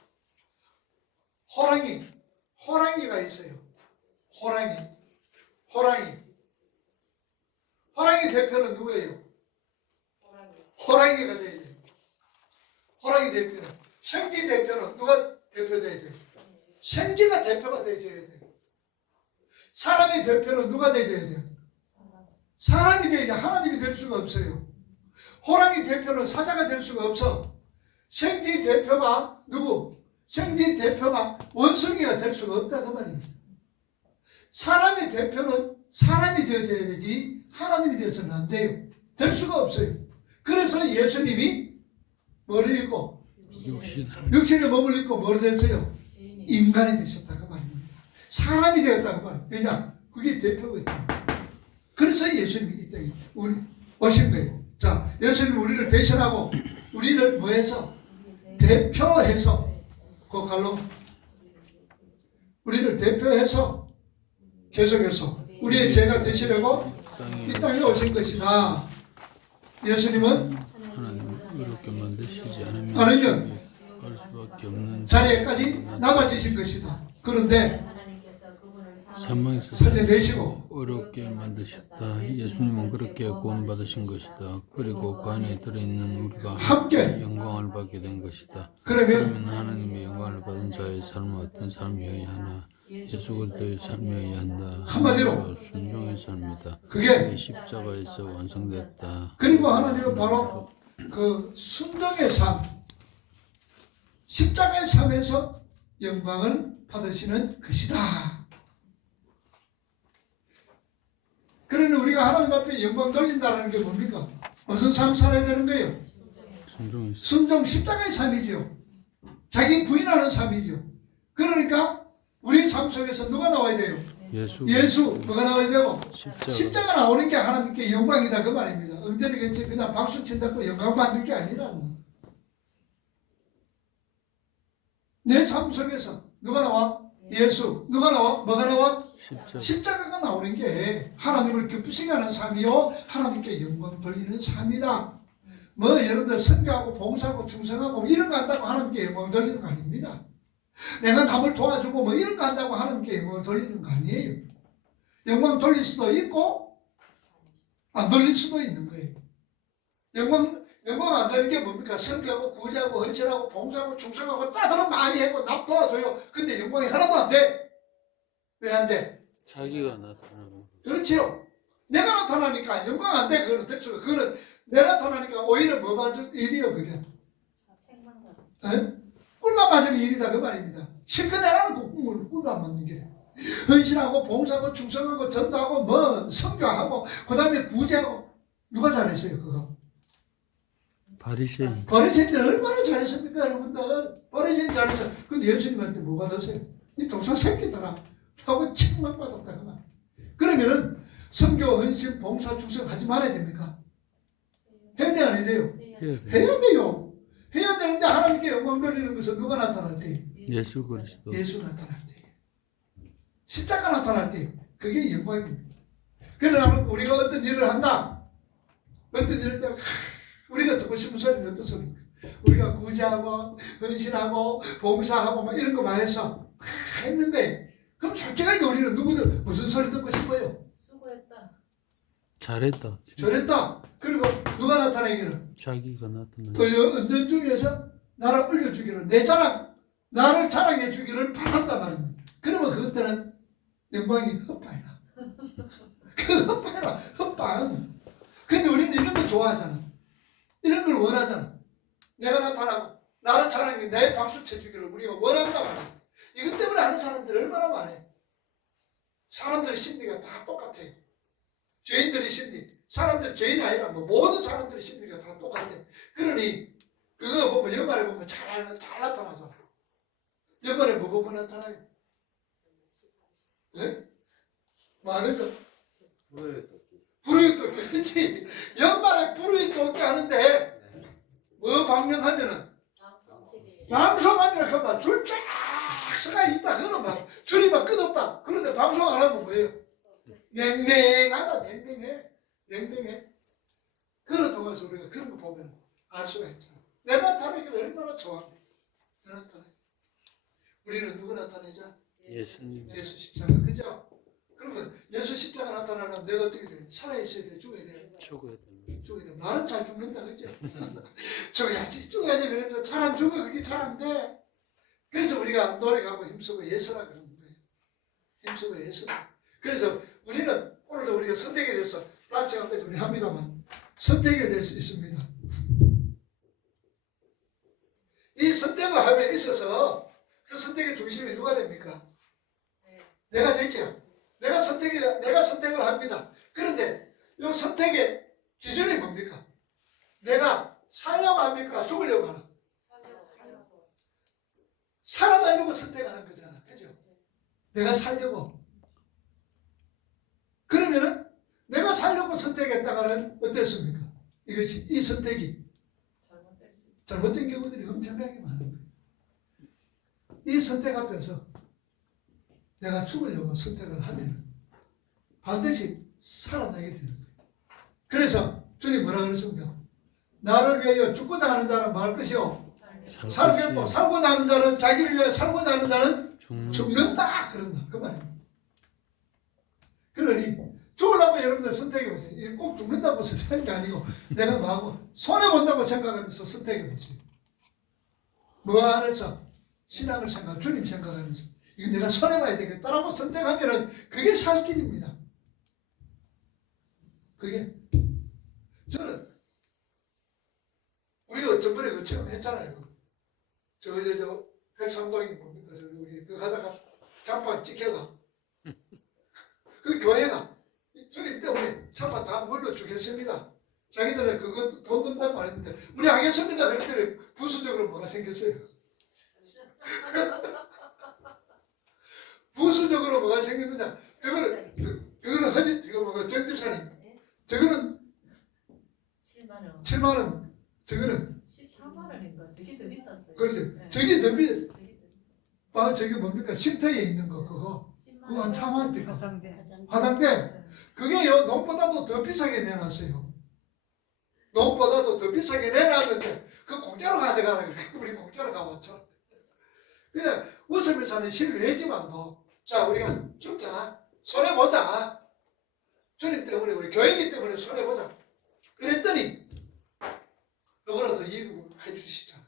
호랑이가 있어요. 호랑이 대표는 누구예요? 호랑이가 돼야 돼요. 호랑이 대표는. 생쥐 대표는 누가 대표돼야 돼요? 생쥐가 대표가 돼야 돼요. 사람이 대표는 누가 돼야 돼요? 사람이 돼야 돼. 하나님이 될 수가 없어요. 호랑이 대표는 사자가 될 수가 없어. 생쥐 대표가 누구? 생쥐 대표가 원숭이가 될 수가 없다 그 말입니다. 사람의 대표는 사람이 되어져야 되지 하나님이 되어서는 안 돼요. 될 수가 없어요. 그래서 예수님이 뭐를 입고? 육신의 몸을 입고 뭐를 됐어요? 인간이 되셨다 그 말입니다. 사람이 되었다 그 말입니다. 왜냐? 그게 대표가 있다. 그래서 예수님이 이 땅에 오신 거예요. 자, 예수님이 우리를 대신하고 우리를 뭐해서? 대표해서 그 갈로 우리를 대표해서 계속해서 우리의 죄가 되시려고 이 땅에 오신 것이다. 예수님은 하나님은 이렇게 만드시지 않으면 할 수밖에 없는 자리에까지 나가주신 것이다. 그런데 사망에서 살려내시고 어렵게 만드셨다. 예수님은 그렇게 구원받으신 것이다. 그리고 그 안에 들어있는 우리가 함께 영광을 받게 된 것이다. 그러면 그러면 하나님의 영광을 받은 자의 삶은 어떤 삶이어야 하나? 예수 그리스도의 삶이어야 한다. 한마디로 순종의 삶이다. 그게 십자가에서 완성됐다. 그리고 하나님은 바로 그 순종의 삶, 십자가의 삶에서 영광을 받으시는 것이다. 그러니 우리가 하나님 앞에 영광 돌린다는 게 뭡니까? 무슨 삶 살아야 되는 거예요? 순종의 삶. 순종 십자가의 삶이지요. 자기 부인하는 삶이죠. 그러니까 우리 삶 속에서 누가 나와야 돼요? 예수 뭐가 나와야 되고? 십자가 나오는 게 하나님께 영광이다 그 말입니다. 엉터리겠지 그냥 박수 친다고 영광 받는 게 아니라는 거. 내 삶 속에서 누가 나와? 예수. 누가 나와? 뭐가 나와? 십자가가 나오는 게 하나님을 기쁘시게 하는 삶이요 하나님께 영광 돌리는 삶이다. 뭐 여러분들 선교하고 봉사하고 충성하고 이런 거 한다고 하나님께 영광 돌리는 거 아닙니다. 내가 남을 도와주고 뭐 이런 거 한다고 하나님께 영광을 돌리는 거 아니에요. 영광 돌릴 수도 있고 안 돌릴 수도 있는 거예요. 영광 안 되는 게 뭡니까? 선교하고 구제하고 헌신하고 봉사하고 충성하고 따들은 많이 하고 남 도와줘요. 근데 영광이 하나도 안 돼. 왜 안 돼? 자기가 나타나고 그렇지요. 내가 나타나니까 영광 안 돼. 그거는 될 수가. 그거는 내가 나타나니까 오히려 뭐 맞을 일이요 그게. 에? 꿀만 맞으면 일이다 그 말입니다. 실컷 내라는 그 꿈을 꿀만 맞는 게 헌신하고 봉사하고 충성하고 전도하고 뭐 성교하고 그 다음에 부재하고 누가 잘했어요 그거? 바리새인. 바리새인들 얼마나 잘했습니까 여러분들? 바리새인 잘했어. 근데 예수님한테 뭐 받았어요? 이 동상 새끼들아 하고 책망받았다 그 말. 그러면은 성교 헌신 봉사 충성하지 말아야 됩니까? 해야 돼 안 해야 돼요? 해야 돼요. 해야 되는데 하나님께 영광 돌리는 것은 누가 나타날 때? 예수 그리스도. 예수 나타날 때. 십자가 나타날 때. 그게 영광입니다. 그러나 우리가 어떤 일을 한다. 어떤 일을 때 우리가 듣고 싶은 소리는 어떤 소리입니까? 우리가 구제하고 헌신하고 봉사하고 막 이런 거 많이 해서 했는 거예요. 그럼 솔직하게 우리는 누구들 무슨 소리 듣고 싶어요? 수고했다. 잘했다. 저랬다. 그리고 누가 나타내기를? 자기가 나타나. 그 은전 중에서 나를 올려주기를 내 자랑 나를 자랑해 주기를 바란단 말입니다. 그러면 그때는 영광이 헛방이다. 그 헛방이다. 헛방. 근데 우리는 이런 거 좋아하잖아. 이런 걸 원하잖아. 내가 나타나고 나를 자랑해 내 박수 쳐주기를 우리가 원한단 말이야. 이것 때문에 하는 사람들이 얼마나 많아. 사람들의 심리가 다 똑같아. 죄인들의 심리. 사람들 죄인이 아니라 뭐 모든 사람들의 심리가 다 똑같아. 그러니 그거 보면 연말에 보면 잘 나타나잖아. 연말에 뭐 보면 나타나요? 예? 많은 거. 불의 돕기. 그렇지. 연말에 불의 돕기 하는데 뭐 방명하면은 방송하면 그만 줄 쫙 서가 있다. 그거는 막 줄이 막 끝없다. 그런데 방송 안 하면 뭐예요? 냉랭하다. 냉랭해. 그런 통해서 우리가 그런 거 보면 알 수가 있잖아. 내 나타내기를 얼마나 좋아합니까? 내 나타내. 우리는 누구 나타내자? 예수님. 예수 십자가. 그죠? 그러면 예수 십자가 나타나려면 내가 어떻게 돼? 살아있어야 돼? 죽어야 돼? 죽어야 됩니다. 죽어야 돼. 나는 잘 죽는다. 그죠? 죽어야지. 그러면서 잘 안 죽어. 그게 잘 안 돼. 그래서 우리가 노력하고 힘쓰고 예수라 그러는 거예요. 힘쓰고 예수라. 그래서 우리는 오늘도 우리가 선택에 대해서 다음 시간까지 우리 합니다만 선택에 대해서 있습니다. 이 선택을 함에 있어서 그 선택의 중심이 누가 됩니까? 내가 되죠. 내가 선택을 합니다. 그런데 이 선택의 기준이 뭡니까? 내가 살려고 합니까? 죽으려고 하나? 살아나려고 선택하는 거잖아. 그죠? 내가 살려고. 그러면은 내가 살려고 선택했다가는 어땠습니까? 이 선택이 잘못된 경우들이 엄청나게 많은 거예요. 이 선택 앞에서 내가 죽으려고 선택을 하면 반드시 살아나게 되는 거예요. 그래서 주님 뭐라 그랬습니까? 나를 위하여 죽고자 하는 자는 뭐 할 것이요? 살겠고 살고자 하는 자는 자기를 위하여 살고자 하는 자는 죽는다. 그런다. 그 말입니다. 그러니 죽으려면 여러분들 선택해보세요. 꼭 죽는다고 선택하는 게 아니고 내가 뭐하고 손해본다고 생각하면서 선택해보세요. 뭐 안에서 신앙을 생각, 주님 생각하면서 이거 내가 손해봐야 되겠다라고 선택하면은 그게 살 길입니다. 그게 저는 우리가 저번에 그 체험 했잖아요. 저 백삼동이 뭡니까? 우리 그 가다가 장판 찍혀가 그 교회가 주님 때문에 장판 다 물러주겠습니다. 자기들은 그거 돈 든다고 말했는데 우리 하겠습니다. 그랬더니 부수적으로 뭐가 생겼어요? 부수적으로 뭐가 생겼느냐? 저거는 허지 지금 뭐가 정집사님 저거는 7만 원 저거는 14만 원인가? 되게 더 비쌌어요. 그렇지. 네. 저게 저게 뭡니까? 쉼터에 있는 거 그거 한 4만 원대가 화장대 그게요 농보다도 더 비싸게 내놨어요. 농보다도 더 비싸게 내놨는데 그 공짜로 가져가라 그래. 우리 공짜로 가봤죠. 그냥 웃으며 사는 실외지만도 자 우리가 죽자 손해보자 주님 때문에 우리 교회이기 때문에 손해보자 그랬더니 이거라도 이익을 해주시잖아.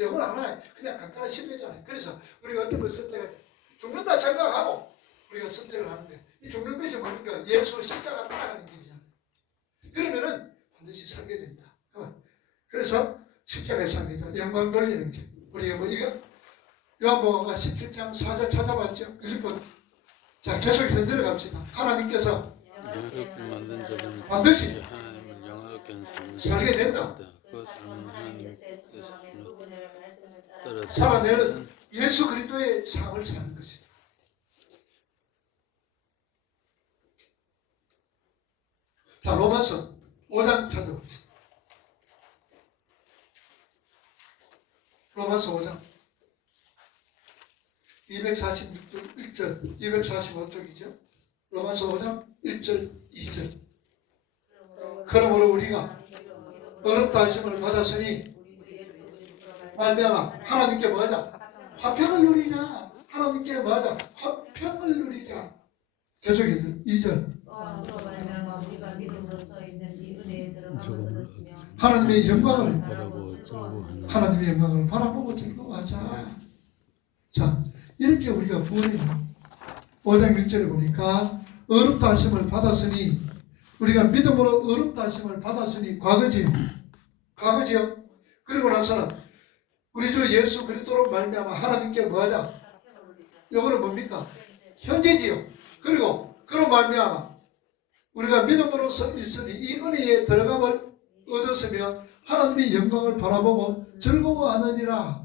이건 하나의 그냥 간단한 신뢰잖아요. 그래서 우리가 어떤 걸 선택할 때 죽는다 생각하고 우리가 선택을 하는데 이 죽는 예수 십자가 따라가는 길이잖아요. 그러면은 반드시 살게 된다. 그래서 십자가에 삽니다. 영광 돌리는 길. 우리 뭐 이거 요한복음가 17장 4절 찾아봤죠? 1번. 자, 계속해서 내려갑시다. 하나님께서 영화롭게 만든 자들은 반드시 하나님을 영화롭게 하는 삶을 살게 된다. 그 삶은 하나님께서 따라 살아내는 예수 그리스도의 삶을 사는 것이다. 자, 로마서 5장 찾아봅시다. 로마서 5장 246쪽 1절 245쪽이죠. 로마서 5장 1절 2절. 그러므로 우리가 어렵다 하심을 받았으니 말미암아 하나님께 뭐하자? 화평을 누리자. 하나님께 뭐하자? 화평을 누리자. 계속해서 2절. 하나님의 영광을 바라보 즐거워하는 하나님의 영광을 바라보고 즐거워하자. 자, 이렇게 우리가 구원해요. 5장 1절에 보니까 어렵다 하심을 받았으니 우리가 믿음으로 어렵다 하심을 받았으니 과거지요. 그리고 나서는 우리 주 예수 그리스도로 말미암아 하나님께 뭐하자? 이거는 뭡니까? 현재지요. 그리고 그로 말미암아 우리가 믿음으로서 있으니 이 은혜에 들어감을 얻었으며 하나님의 영광을 바라보고 즐거워하느니라.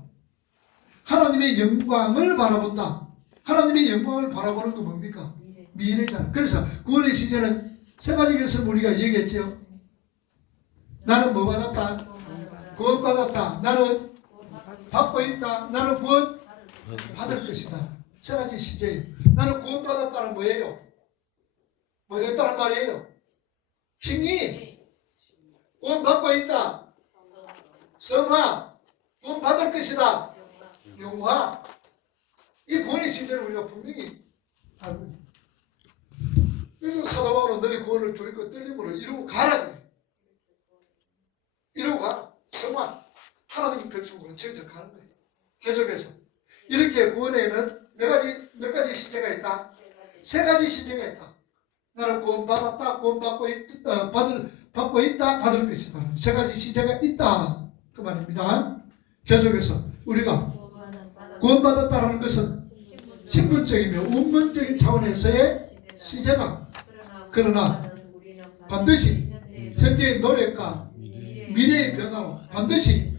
하나님의 영광을 바라본다. 하나님의 영광을 바라보는 건 뭡니까? 미래잖아. 그래서 구원의 시제는 세 가지 것을 우리가 얘기했죠. 나는 뭐 받았다? 구원 받았다. 나는 받고 있다. 나는 구원 받을 것이다. 세 가지 시제예요. 나는 구원 받았다는 뭐예요? 뭐 됐다는 말이에요? 칭의. 구원 받고 있다. 성화. 구원 받을 것이다. 영화. 이 구원의 시제를 우리가 분명히 알고 있다. 그래서 사도 바울은 너희 구원을 두렵고 떨림으로 이루고 가라 그래. 이루고 가라. 성화. 하나님의 백성으로 정착하는 거예요. 계속해서 이렇게 구원에는 몇 가지 시제가 있다. 세 가지 시제가 있다. 나는 구원 받았다. 구원 받고 있다. 받을 것이다. 세 가지 시제가 있다. 그 말입니다. 계속해서 우리가 구원 받았다라는 것은 신분적이며 운문적인 차원에서의 시제다. 그러나 반드시 현재의 노력과 미래의 변화로 반드시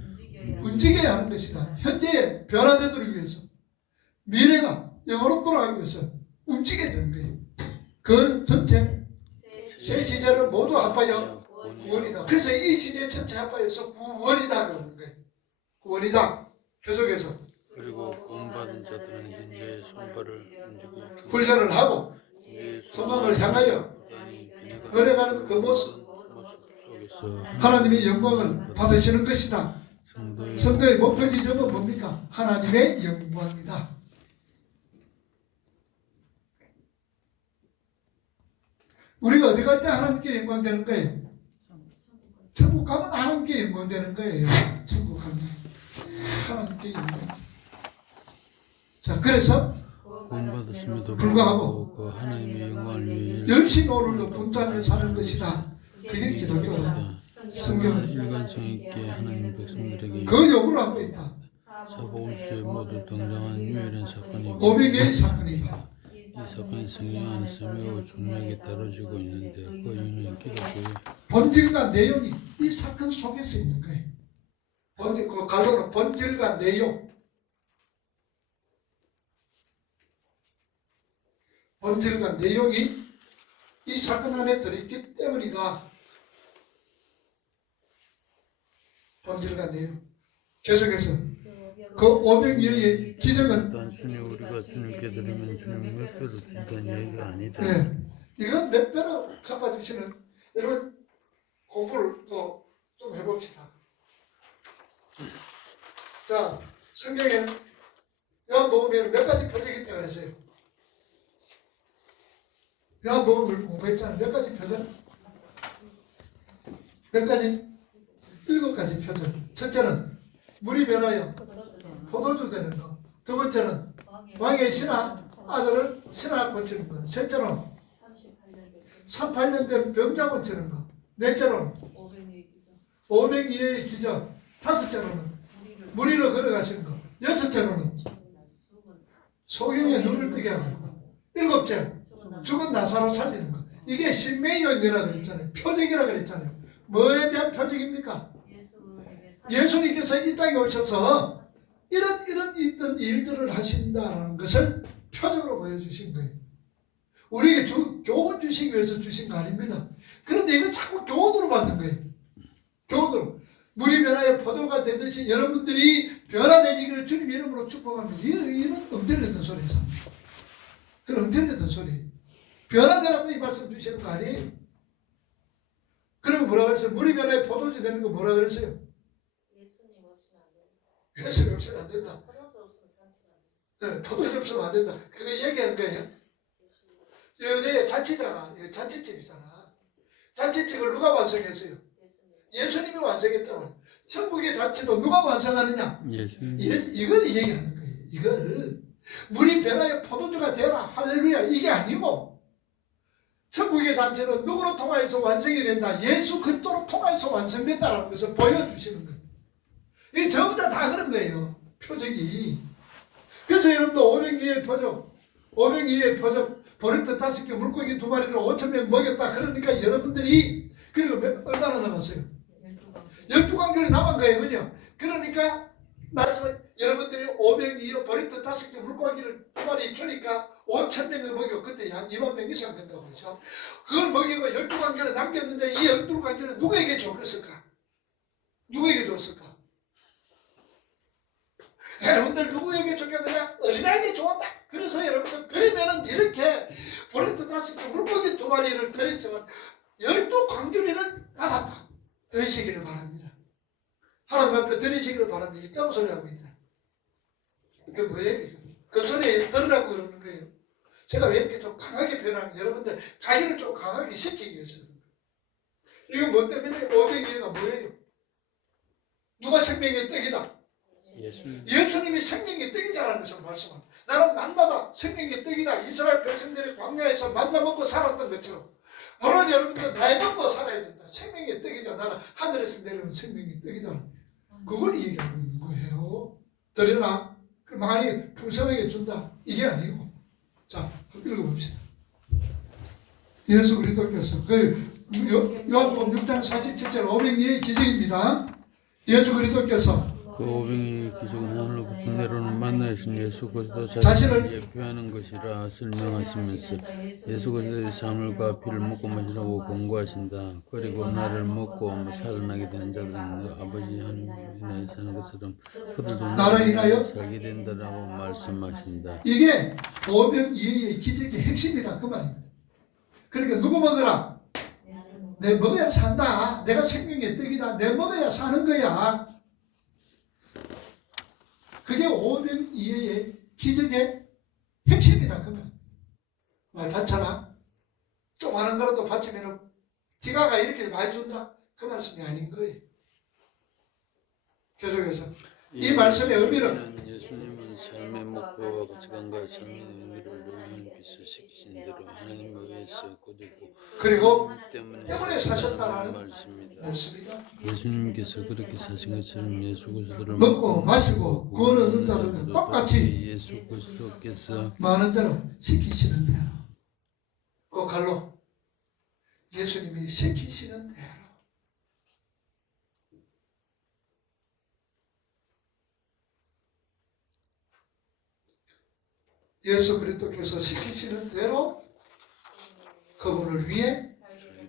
움직여야 하는 것이다. 현재에 변화되도록 위해서 미래가 영원롭도록 하기 위해서 움직여야 되는 거예요. 그 전체 세 시제를 모두 합하여 구원이다. 그래서 이 시제 전체 합하여서 구원이다 그러는 거예요. 구원이다. 계속해서 그리고 구원받은 자들은 현재의 손발을 움직이고 훈련을 하고 소망을 향하여 걸어가는 그 모습 속에서 하나님의 영광을 받으시는 것이다. 성도의 목표 지점은 뭡니까? 하나님의 영광이다. 우리가 어디 갈 때 하나님께 영광 되는 거예요? 천국 가면 하나님께 영광 되는 거예요. 천국 가면 하나님께 영광. 자, 그래서 구원받았음에도 불구하고 그 하나님의 영광을 위해 열심히 오늘도 분투하며 사는 것이다. 그게 기독교다. 성경은 일관성 있게 하나님 백성들에게 그 요구를 하고 있다. 사복음서에 모두 등장한 유일한 사건이고 500개의 사건이다. 이 사건이 성경 안에서 매우 중요하게 다뤄지고 있는데 그 이유는 기독교의 본질과 내용이 이 사건 속에서 있는 거예요. 그 가로는 본질과 내용. 본질과 내용이 이 사건 안에 들어있기 때문이다. 본질과 내용. 계속해서 그 500여의 기적은 단순히 우리가 주님께 드리면 주님이 몇 배로 준다는 얘기가 아니다. 이건 몇 배로 갚아주시는 여러분 공부를 또 좀 해봅시다. 자, 성경에는 요한복음에는 몇 가지 표적이 있다고 그랬어요. 요한복음을 공부했잖아요. 몇 가지 표적? 몇 가지? 7가지 표적. 첫째는 물이 변하여 포도주 되는 거. 두 번째는 왕의 신하 아들을 신하 고치는 거. 셋째는 38년 된 병자곤 치는 거. 넷째로는 500이의 기적. 다섯째로는 무리로 걸어가시는 거. 여섯째로는 소경의 눈을 뜨게 하는 거. 일곱째 죽은 나사로 살리는 거. 이게 신명이라 그랬잖아요. 표적이라 그랬잖아요. 뭐에 대한 표적입니까? 예수님께서 이 땅에 오셔서 이런 있던 일들을 하신다는 것을 표적으로 보여주신 거예요. 우리에게 교훈 주시기 위해서 주신 거 아닙니다. 그런데 이걸 자꾸 교훈으로 받는 거예요. 교훈으로. 물이 변화의 포도가 되듯이 여러분들이 변화되시기를 주님 이름으로 축복합니다. 이런 엉터리였던 소리에서. 그런 엉터리였던 소리. 변화되라고 이 말씀 주시는 거 아니에요? 그리고 뭐라 그랬어요? 물이 변화의 포도주 되는 거 뭐라 그랬어요? 예수님 없이는 안 된다. 네, 포도주 없으면 안 된다. 그거 얘기한 거예요. 여기 잔치잖아. 여기 잔치집이잖아. 잔치집을 누가 완성했어요? 예수님이 완성했단 말이에요. 천국의 잔치도 누가 완성하느냐? 예수님. 이걸 얘기하는 거예요. 이걸. 물이 변화의 포도주가 되라. 할렐루야. 이게 아니고 천국의 잔치는 누구로 통하여서 완성이 된다. 예수 그리스도로 통하여서 완성된다라는 것을 보여주시는 거예요. 이게 전부 다 그런 거예요. 표적이. 그래서 여러분들 500이의 표적, 500이의 표적, 버릇 5개, 물고기 2마리를 5,000명 먹였다. 그러니까 여러분들이 그리고 얼마나 남았어요? 12광절이 남은 거예요. 그죠? 그러니까 여러분들이 500이요 버릇 5개, 물고기를 2마리 주니까 5,000명을 먹여. 그때 한 2만 명 이상 된다고 그러죠. 그걸 먹이고 12광절에 남겼는데 이 12광절은 누구에게 줬을까? 누구에게 줬을까? 여러분들 누구에게 줬겠느냐? 어린아이에게 줬다. 그래서 여러분들 그러면은 이렇게 버릇 5개, 물고기 2마리를 드렸지만 12광주리를 받았다. 드리시기를 바랍니다. 하나님 앞에 드리시기를 바랍니다. 이따고 소리하고 있다. 그게 뭐예요? 그 소리 들으라고 그러는 거예요. 제가 왜 이렇게 좀 강하게 표현하는 여러분들 가기를 좀 강하게 시키기 위해서 이거 뭐 때문에 500이가 뭐예요? 누가 생명의 떡이다? 예수님이 생명의 떡이다라는 것을 말씀합니다. 나는 만나다 생명의 떡이다. 이스라엘 백성들이 광야에서 만나 먹고 살았던 것처럼 오늘 여러분들 나이 먹고 살아야 된다. 생명의 떡이다. 나는 하늘에서 내려온 생명의 떡이다. 그걸 얘기하고 있는 거예요. 들으나 많이 풍성하게 준다. 이게 아니고. 자, 읽어봅시다. 예수 그리스도께서 요한복음 6장 47절 500리의 기적입니다. 예수 그리스도께서 그 500의 기적은 하늘로부터 내려오는 만나신 예수 그리스도 자신을 자신을 예표하는 것이라 설명하시면서 예수 그리스도의 사물과 피를 먹고 마시라고 권고하신다. 그리고 나를 먹고 살아나게 되는 자들은 내 아버지 하나님에 사는 것처럼 그들도 나를 인하여 살게 된다라고 말씀하신다. 이게 500의 기적의 핵심이다 그 말입니다. 그러니까 누구 먹으라? 내 먹어야 산다. 내가 생명의 떡이다. 내 먹어야 사는 거야. 그게 500이의 기적의 핵심이다 그 말. 말 많잖아. 조그마한 거라도 받치면 티가가 이렇게 많이 준다. 그 말씀이 아닌 거예요. 계속해서 이 말씀의 의미는 예수님은 삶의 목표와 가치관과 삶의 의미를 요한 빛을 시키신 대로 하나님에 의해서 꾸짖고 그리고 때문에 사셨다라는 말씀입니다. 말씀이다. 예수님께서 그렇게 사신 것처럼 예수 그리스도를 먹고 마시고 구원 얻는 자들도 똑같이 예수 그리스도께서 많은 대로 시키시는 대로 그 갈로 예수님이 시키시는 대로 예수 그리스도께서 시키시는 대로 그분을 위해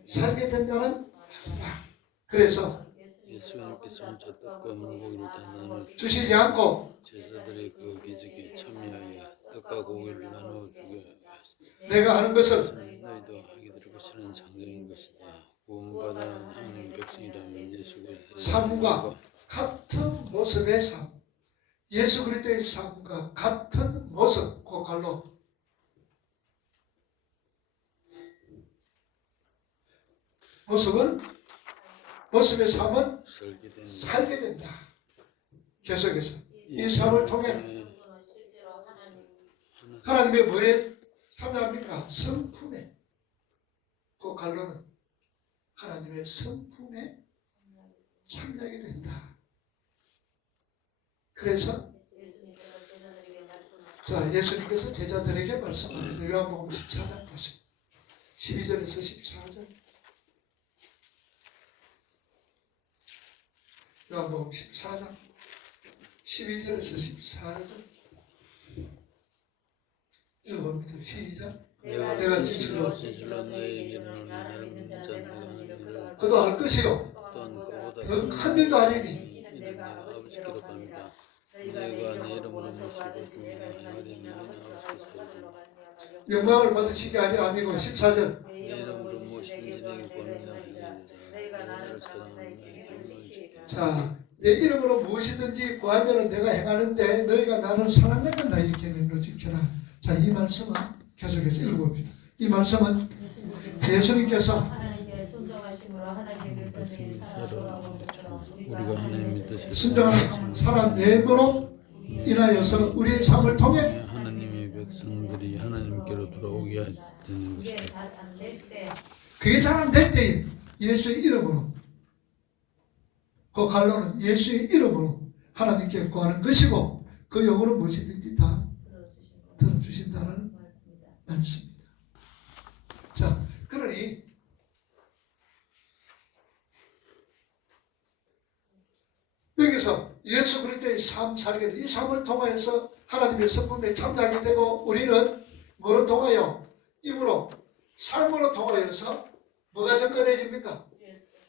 살게 된다는 말이다. 그래서 예수님께서 혼자 떡과 물고기를 다 나눠 주시지 않고 제자들이 그 기적에 참여하여 떡과 고기를 나눠 주게 하시다. 내가 하는 것은 너희도 하게 될 것이라는 상징인 것이다. 구원받은 하나님 백성이라면 예수 그리스도의 삶과 같은 모습의 삶, 예수 그리스도의 삶과 같은 모습, 그 갈로 모습의 삶은 살게 된다. 계속해서 이 삶을 통해 하나님의 뭐에 참여합니까? 성품에. 그 갈로는 하나님의 성품에 참여하게 된다. 그래서 자, 예수님께서 제자들에게 말씀하는 요한복음 14장 보세요. 12절에서 14절. 요한복음 14장 12절에서 14절. 읽어봅니다. 시작. 내가 진실로 너에게 이르노니 나를 믿는 자 내가 하는 일을 그도 할 것이요 또한 그보다 더 큰 일도 하리니 이는 내가 아버지께로 갑니다. 너희가 내 이름으로 모시고 분명하리니 너희는 아버지께서 영광을 받으시게 하려 함이고 14절. 내 이름으로 무엇이든지 내게 권하리라. 너희를 사랑하는 자, 내 이름으로 무엇이든지 구하면 내가 행하는데 너희가 나를 사랑하는다 이렇게 능로 지켜라. 자, 이 말씀은 계속해서 읽어봅니다. 이 말씀은 예수님께서 하나님께 순종하심으로 하나님께서 너희를 사랑하고 우리가 하나님의 뜻에 순종하는 살아냄으로 인하여서 우리의 삶을 통해 하나님의 백성들이 하나님께로 돌아오게 되는 것이다. 그게 잘 안 될 때 예수의 이름으로 그 갈로는 예수의 이름으로 하나님께 구하는 것이고 그 영으로 무엇이든지 다 들어주신다는 말씀입니다. 자, 그러니 여기서 예수 그리스도의 삶 살게 돼. 이 삶을 통하여서 하나님의 성품에 참여하게 되고 우리는 뭐로 통하여? 입으로 삶으로 통하여서 뭐가 전거되집니까?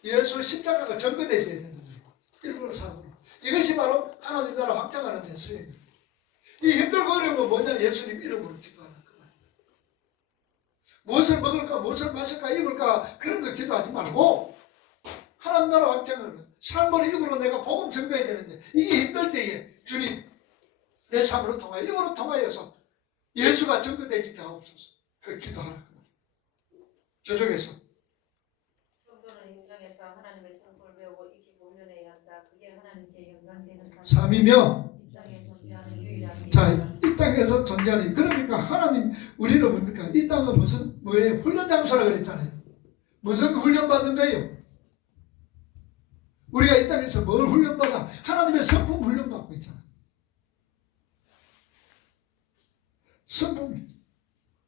예수 십자가가 전거되져야 되는 거예요. 일부러 삶으로. 이것이 바로 하나님 나라 확장하는 데 쓰입니다. 이 힘들고 어려움은 뭐냐? 예수님 이름으로 기도하는 거예요. 무엇을 먹을까? 무엇을 마실까? 입을까? 그런 거 기도하지 말고 하나님 나라 확장하는 삶으로 입으로 내가 복음 전가해야 되는데 이게 힘들 때에 주님 내 삶으로 통하여 입으로 통하여서 예수가 전거되지게 하옵소서. 그 기도하라. 계속해서 성도는 인간에서 하나님의 성품을 배우고 익히고 훈련해야 한다. 그게 하나님께 영광되는 삶이며 이 땅에 존재하는 유일한 자, 이 땅에서 존재하는 그러니까 하나님 우리는 뭡니까? 이 땅은 무슨 뭐예요? 훈련 장소라 그랬잖아요. 무슨 훈련 받는 거예요? 우리가 이 땅에서 뭘 훈련받아? 하나님의 성품 훈련받고 있잖아.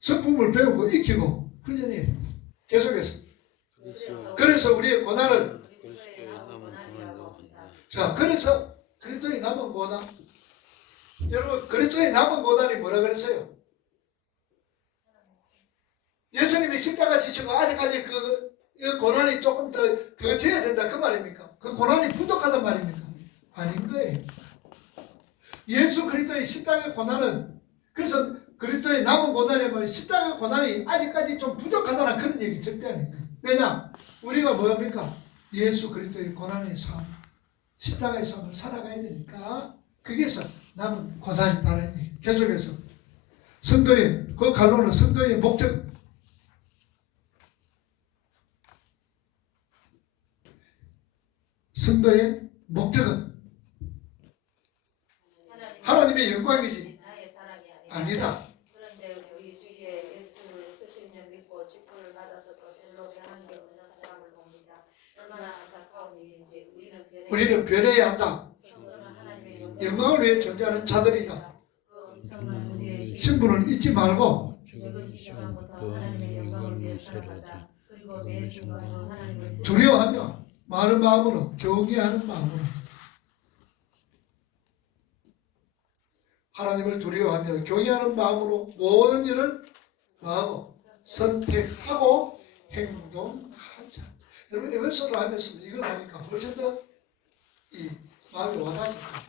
성품을 배우고 익히고 훈련해야 됩니다. 계속해서. 그래서 우리의 고난을 그리스도의 남은 고난이라고 한다. 자, 그래서 그리스도의 남은 고난. 여러분, 그리스도의 남은 고난이 뭐라 그랬어요? 예수님이 십자가 지시고 아직까지 그 고난이 조금 더 져야 된다 그 말입니까? 그 고난이 부족하단 말입니까? 아닌 거예요. 예수 그리스도의 십자가 고난은 그래서 그리스도의 남은 고난이 뭐냐? 십자가 고난이 아직까지 좀 부족하다는 그런 얘기 절대 아닌 거예요. 왜냐? 우리가 뭐합니까? 예수 그리스도의 고난의 삶, 십자가의 삶을 살아가야 되니까 거기에서 남은 고난이다라는 얘기. 계속해서 성도의 그 갈로는 성도의 목적 성도의 목적은 하나님의 영광이지 나의 사랑이 아니다. 그런데 우리 주위에 예수를 수십 년 믿고 직분을 받아서 또 별로 변한 게 없는 사람을 봅니다. 얼마나 안타까운 일인지 우리는 변해야 한다. 성도는 하나님의 영광을 위해 존재하는 자들이다. 신분을 잊지 말고 적은 시간부터 하나님의 영광을 위해 살아가자. 그리고 매 순간도 하나님을 두려워하며 많은 마음으로 경외하는 마음으로 하나님을 두려워하며 경외하는 마음으로 모든 일을 마음으로 선택하고 행동하자. 여러분 에베소를 하면서 이걸 하니까 훨씬 더 이 마음이 와닿습니다.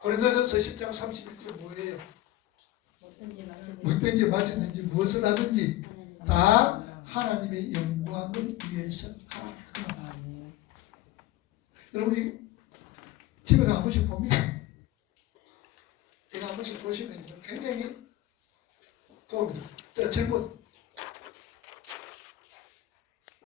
고린도전서 10장 31절 뭐예요? 먹든지 마시든지 무엇을 하든지 다 하나님의 영광을 위해서 하라. 여러분이 집에 가 한 번씩 봅니다. 제가 한 번씩 보시면 굉장히 도움이 됩니다. 자, 질문.